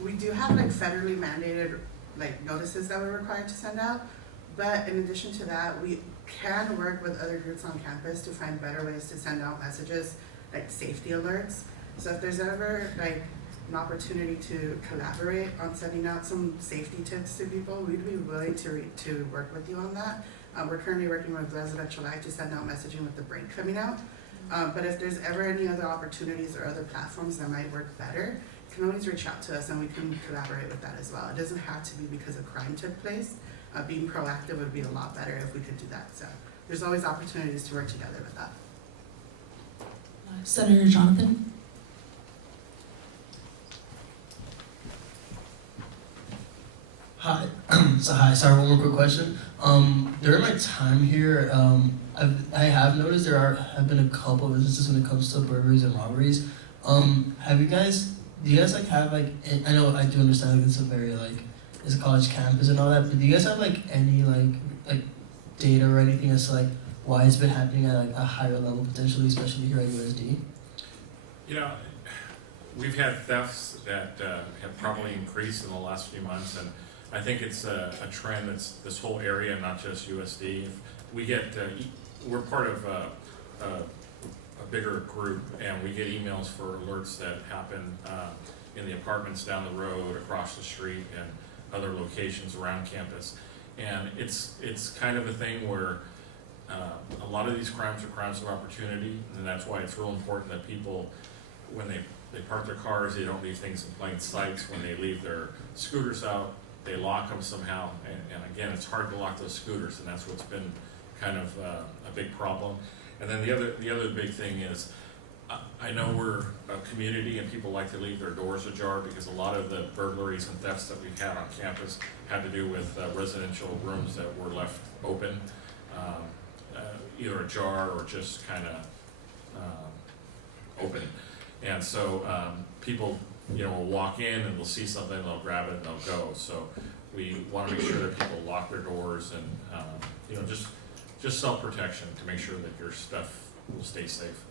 we do have like federally mandated like notices that we're required to send out, but in addition to that, we can work with other groups on campus to find better ways to send out messages like safety alerts. So if there's ever like an opportunity to collaborate on sending out some safety tips to people, we'd be willing to work with you on that. We're currently working with Residential Life to send out messaging with the break coming out. But if there's ever any other opportunities or other platforms that might work better, you can always reach out to us and we can collaborate with that as well. It doesn't have to be because a crime took place. Being proactive would be a lot better if we could do that. So there's always opportunities to work together with that. Senator Jonathan? Hi. Sorry, one more quick question. During my time here, I have noticed have been a couple of instances when it comes to burglaries and robberies. Do you guys like have like, I know I do understand like it's a very like, it's a college campus and all that, but do you guys have like any like data or anything as to like why it's been happening at like a higher level potentially, especially here at USD? You know, we've had thefts that have probably increased in the last few months, and I think it's a trend that's this whole area, not just USD. We get, we're part of a bigger group, and we get emails for alerts that happen in the apartments down the road, across the street, and other locations around campus. And it's kind of a thing where a lot of these crimes are crimes of opportunity, and that's why it's real important that people, when they park their cars, they don't leave things in plain sight. When they leave their scooters out, they lock them somehow, and again, it's hard to lock those scooters, and that's what's been kind of a big problem. And then the other big thing is, I know we're a community and people like to leave their doors ajar because a lot of the burglaries and thefts that we've had on campus had to do with residential rooms that were left open, either ajar or just kind of open. And so people, will walk in and they'll see something, they'll grab it and they'll go. So we want to make sure that people lock their doors and just self-protection to make sure that your stuff will stay safe.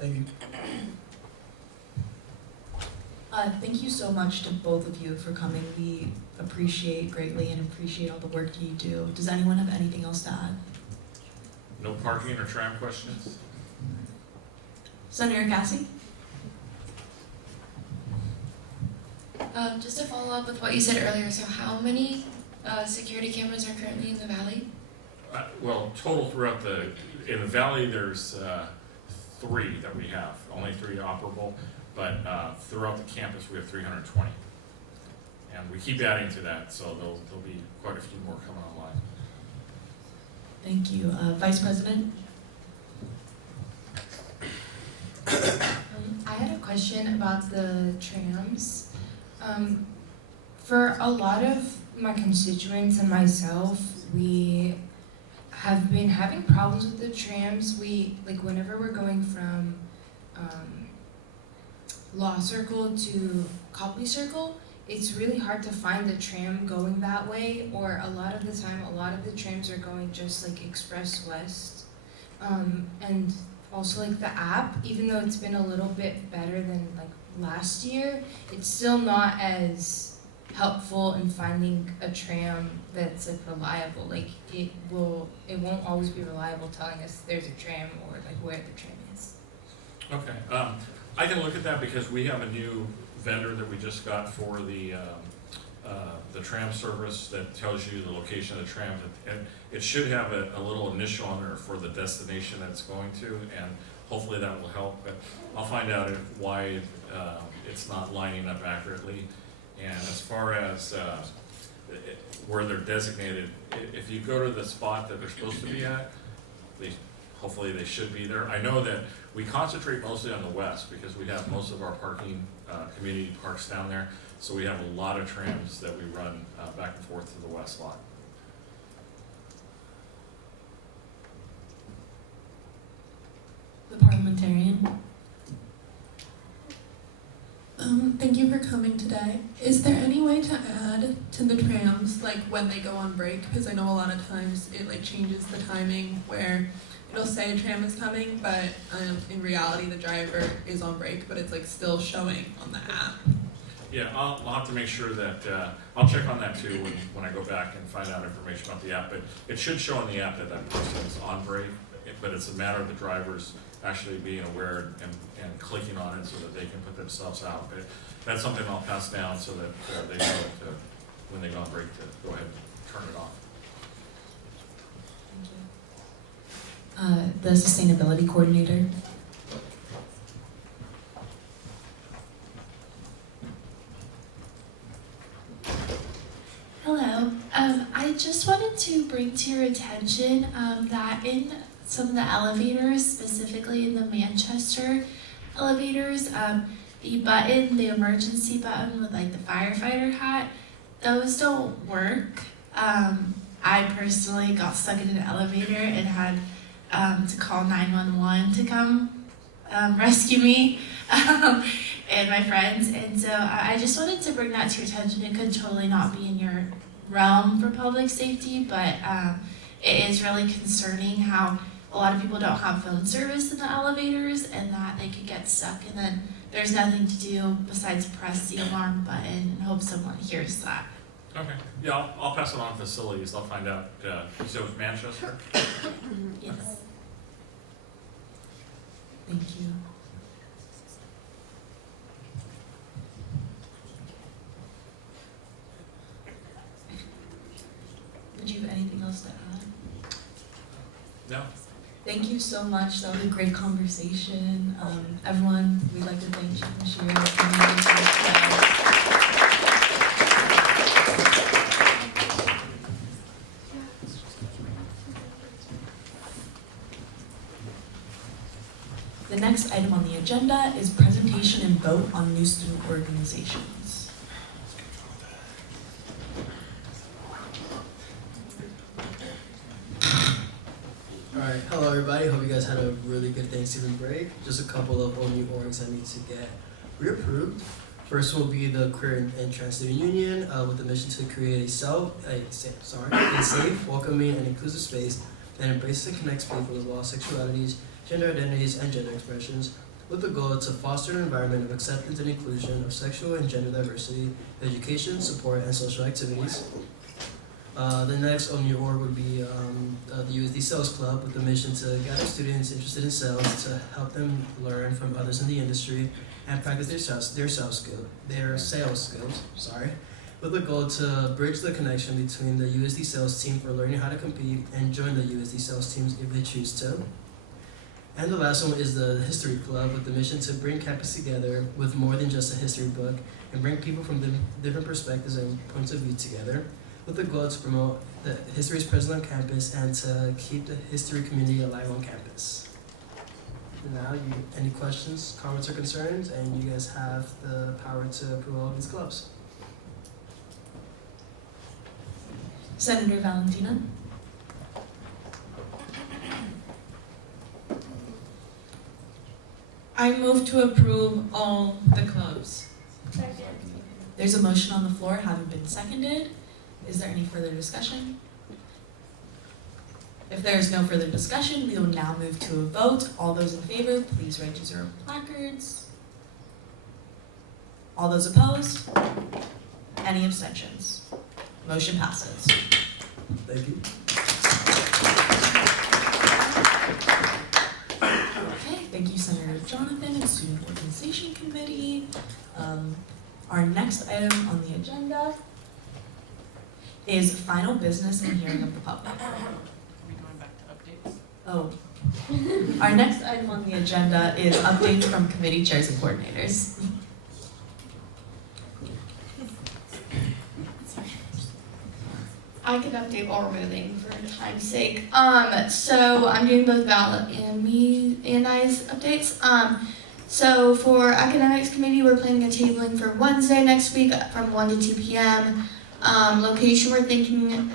Thank you. Thank you so much to both of you for coming. We appreciate greatly and appreciate all the work you do. Does anyone have anything else to add? No parking or tram questions? Senator Cassie? Just to follow up with what you said earlier, so how many security cameras are currently in the valley? Well, total throughout in the valley, there's 3 that we have, only 3 operable, but throughout the campus we have 320. And we keep adding to that, so there'll be quite a few more coming online. Thank you. Vice President? I had a question about the trams. For a lot of my constituents and myself, we have been having problems with the trams. Whenever we're going from Law Circle to Copley Circle, it's really hard to find the tram going that way, or a lot of the time, a lot of the trams are going just express west. And also the app, even though it's been a little bit better than last year, it's still not as helpful in finding a tram that's reliable. It won't always be reliable telling us there's a tram or where the tram is. Okay, I can look at that because we have a new vendor that we just got for the tram service that tells you the location of the tram, and it should have a little initial on there for the destination that it's going to, and hopefully that will help. But I'll find out why it's not lining up accurately. And as far as where they're designated, if you go to the spot that they're supposed to be at, hopefully they should be there. I know that we concentrate mostly on the west because we have most of our parking, community parks down there. So we have a lot of trams that we run back and forth to the west lot. The parliamentarian? Thank you for coming today. Is there any way to add to the trams, when they go on break? Because I know a lot of times it changes the timing where it'll say a tram is coming, but in reality the driver is on break, but it's still showing on the app. Yeah, I'll have to make sure that, I'll check on that too when I go back and find out information about the app. But it should show on the app that that person's on break, but it's a matter of the drivers actually being aware and clicking on it so that they can put themselves out. But that's something I'll pass down so that they know when they go on break to go ahead and turn it off. The sustainability coordinator? Hello. I just wanted to bring to your attention that in some of the elevators, specifically in the Manchester elevators, the emergency button with the firefighter hat, those don't work. I personally got stuck in an elevator and had to call 911 to come rescue me and my friends. And so I just wanted to bring that to your attention. It could totally not be in your realm for public safety, but it is really concerning how a lot of people don't have phone service in the elevators and that they could get stuck and then there's nothing to do besides press the alarm button and hope someone hears that. Okay. Yeah, I'll pass it on to facilities. I'll find out. So it's Manchester? Yes. Thank you. Did you have anything else to add? No. Thank you so much. That was a great conversation. Everyone, we'd like to thank Chief Mashir for coming. agenda is presentation and vote on new student organizations. Alright, hello everybody. Hope you guys had a really good Thanksgiving break. Just a couple of new orgs that need to get reapproved. First will be the Queer and Trans Student Union with the mission to create a safe, welcoming, and inclusive space that embraces and connects people of all sexualities, gender identities, and gender expressions, with the goal to foster an environment of acceptance and inclusion of sexual and gender diversity, education, support, and social activities. The next ONU org would be the USD Sales Club with the mission to gather students interested in sales to help them learn from others in the industry and practice their sales skills. With the goal to bridge the connection between the USD Sales team for learning how to compete and join the USD Sales teams if they choose to. And the last one is the History Club with the mission to bring campus together with more than just a history book and bring people from different perspectives and points of view together, with the goal to promote the history's presence on campus and to keep the history community alive on campus. Now, any questions, comments, or concerns? And you guys have the power to approve all of these clubs. Senator Valentina. I move to approve all the clubs. There's a motion on the floor, having been seconded. Is there any further discussion? If there is no further discussion, we will now move to a vote. All those in favor, please raise your placards. All those opposed? Any abstentions? Motion passes. Thank you. Okay, thank you, Senator Jonathan and Student Organization Committee. Our next item on the agenda is final business and hearing of the public. Are we going back to updates? Oh. Our next item on the agenda is updates from committee chairs and coordinators. I could update while we're moving for time's sake. So I'm doing both Val and me and I's updates. So for academics committee, we're planning a tabling for Wednesday next week from 1 to 2 p.m. Location, we're thinking, can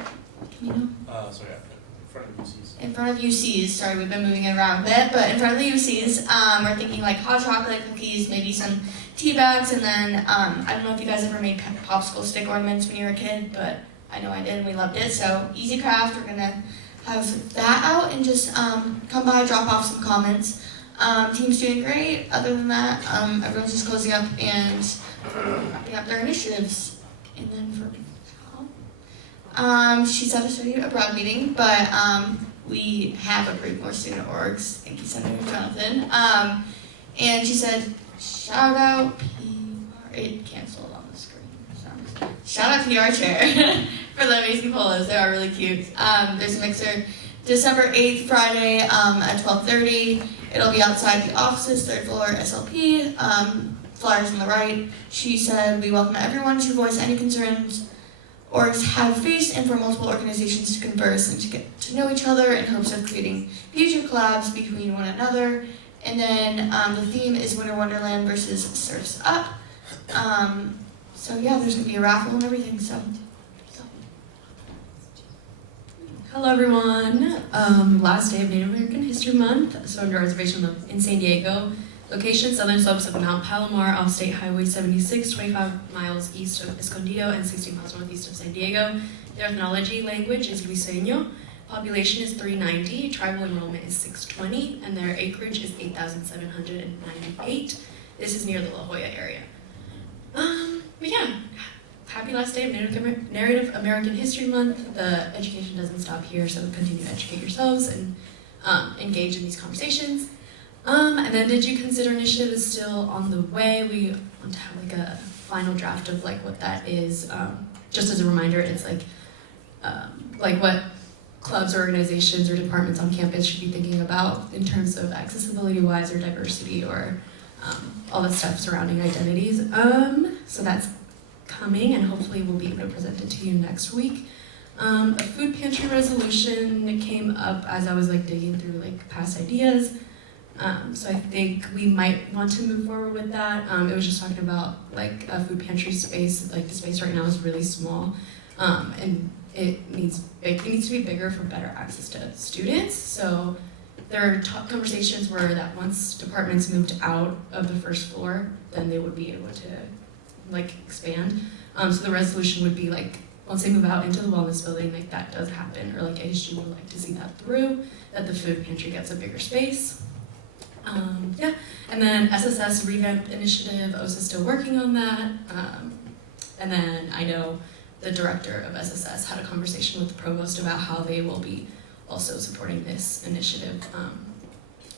you know? So yeah, in front of UCs. In front of UCs, sorry, we've been moving it around a bit, but in front of the UCs, we're thinking like hot chocolate, cookies, maybe some tea bags, and then, I don't know if you guys ever made popsicle stick ornaments when you were a kid, but I know I did and we loved it, so easy craft, we're gonna have that out and just come by, drop off some comments. Team's doing great, other than that, everyone's just closing up and wrapping up their initiatives. And then for she's at a study abroad meeting, but we have approved more student orgs. Thank you, Senator Jonathan. And she said, shout out PR, it canceled on the screen. Shout out PR chair for the amazing polos. They are really cute. There's a mixer December 8th, Friday at 12:30. It'll be outside the offices, 3rd floor, SLP. Flyers on the right. She said, we welcome everyone to voice any concerns orgs have faced and for multiple organizations to converse and to get to know each other in hopes of creating future collabs between one another. And then the theme is Winter Wonderland versus Surf's Up. So yeah, there's gonna be a raffle and everything, so. Hello everyone. Last day of Native American History Month, so under reservation in San Diego. Location, southern slopes of Mount Palomar off State Highway 76, 25 miles east of Escondido and 16 miles northeast of San Diego. The ethnology language is Luiseño. Population is 390, tribal enrollment is 620, and their acreage is 8,798. This is near the La Jolla area. But yeah, happy last day of Native American History Month. The education doesn't stop here, so continue to educate yourselves and engage in these conversations. And then did you consider initiative is still on the way? We want to have like a final draft of like what that is. Just as a reminder, it's like what clubs or organizations or departments on campus should be thinking about in terms of accessibility-wise or diversity or all the stuff surrounding identities. So that's coming and hopefully we'll be able to present it to you next week. A food pantry resolution came up as I was like digging through like past ideas. So I think we might want to move forward with that. It was just talking about like a food pantry space. Like the space right now is really small, and it needs to be bigger for better access to students. So there are conversations where that once departments moved out of the first floor, then they would be able to like expand. So the resolution would be like once they move out into the wellness building, like that does happen, or like ASG would like to see that through, that the food pantry gets a bigger space. Yeah, and then SSS revamp initiative, OSA's still working on that. And then I know the director of SSS had a conversation with the provost about how they will be also supporting this initiative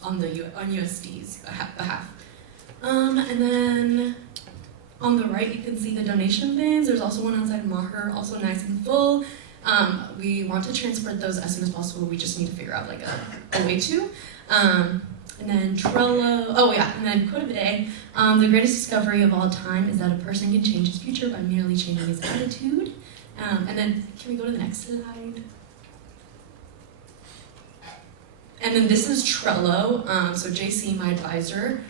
on USD's behalf. And then on the right, you can see the donation bins. There's also one outside Maher, also nice and full. We want to transport those as soon as possible. We just need to figure out like a way to. And then Trello, oh yeah, and then quote of the day. The greatest discovery of all time is that a person can change his future by merely changing his attitude. And then, can we go to the next slide? And then this is Trello. So JC, my advisor,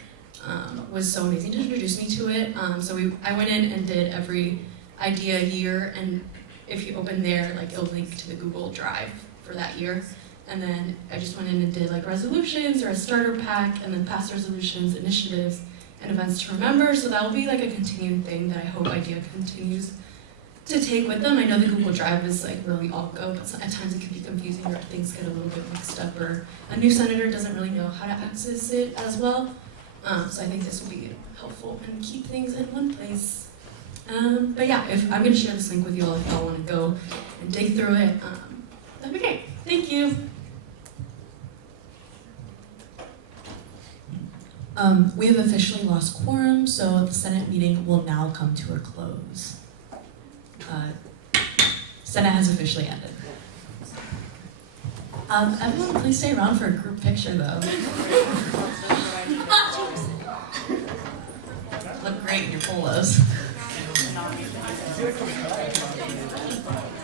was so amazing to introduce me to it. I went in and did every idea year, and if you open there, like it'll link to the Google Drive for that year. And then I just went in and did like resolutions or a starter pack, and then past resolutions, initiatives, and events to remember. So that will be like a continuing thing that I hope IDEA continues to take with them. I know the Google Drive is like where we all go, but at times it can be confusing or things get a little bit mixed up, or a new senator doesn't really know how to access it as well. So I think this will be helpful and keep things in one place. But yeah, if I'm going to share this link with you all if y'all want to go and dig through it, that'd be great. Thank you. We have officially lost quorum, so the Senate meeting will now come to a close. Senate has officially ended. Everyone, please stay around for a group picture, though. Look great in your polos.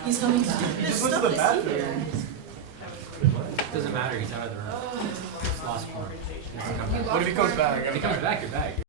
He's coming back. He just went to the bathroom. Doesn't matter, he's out of the room. Lost one. What if he comes back? If he comes back, you're back.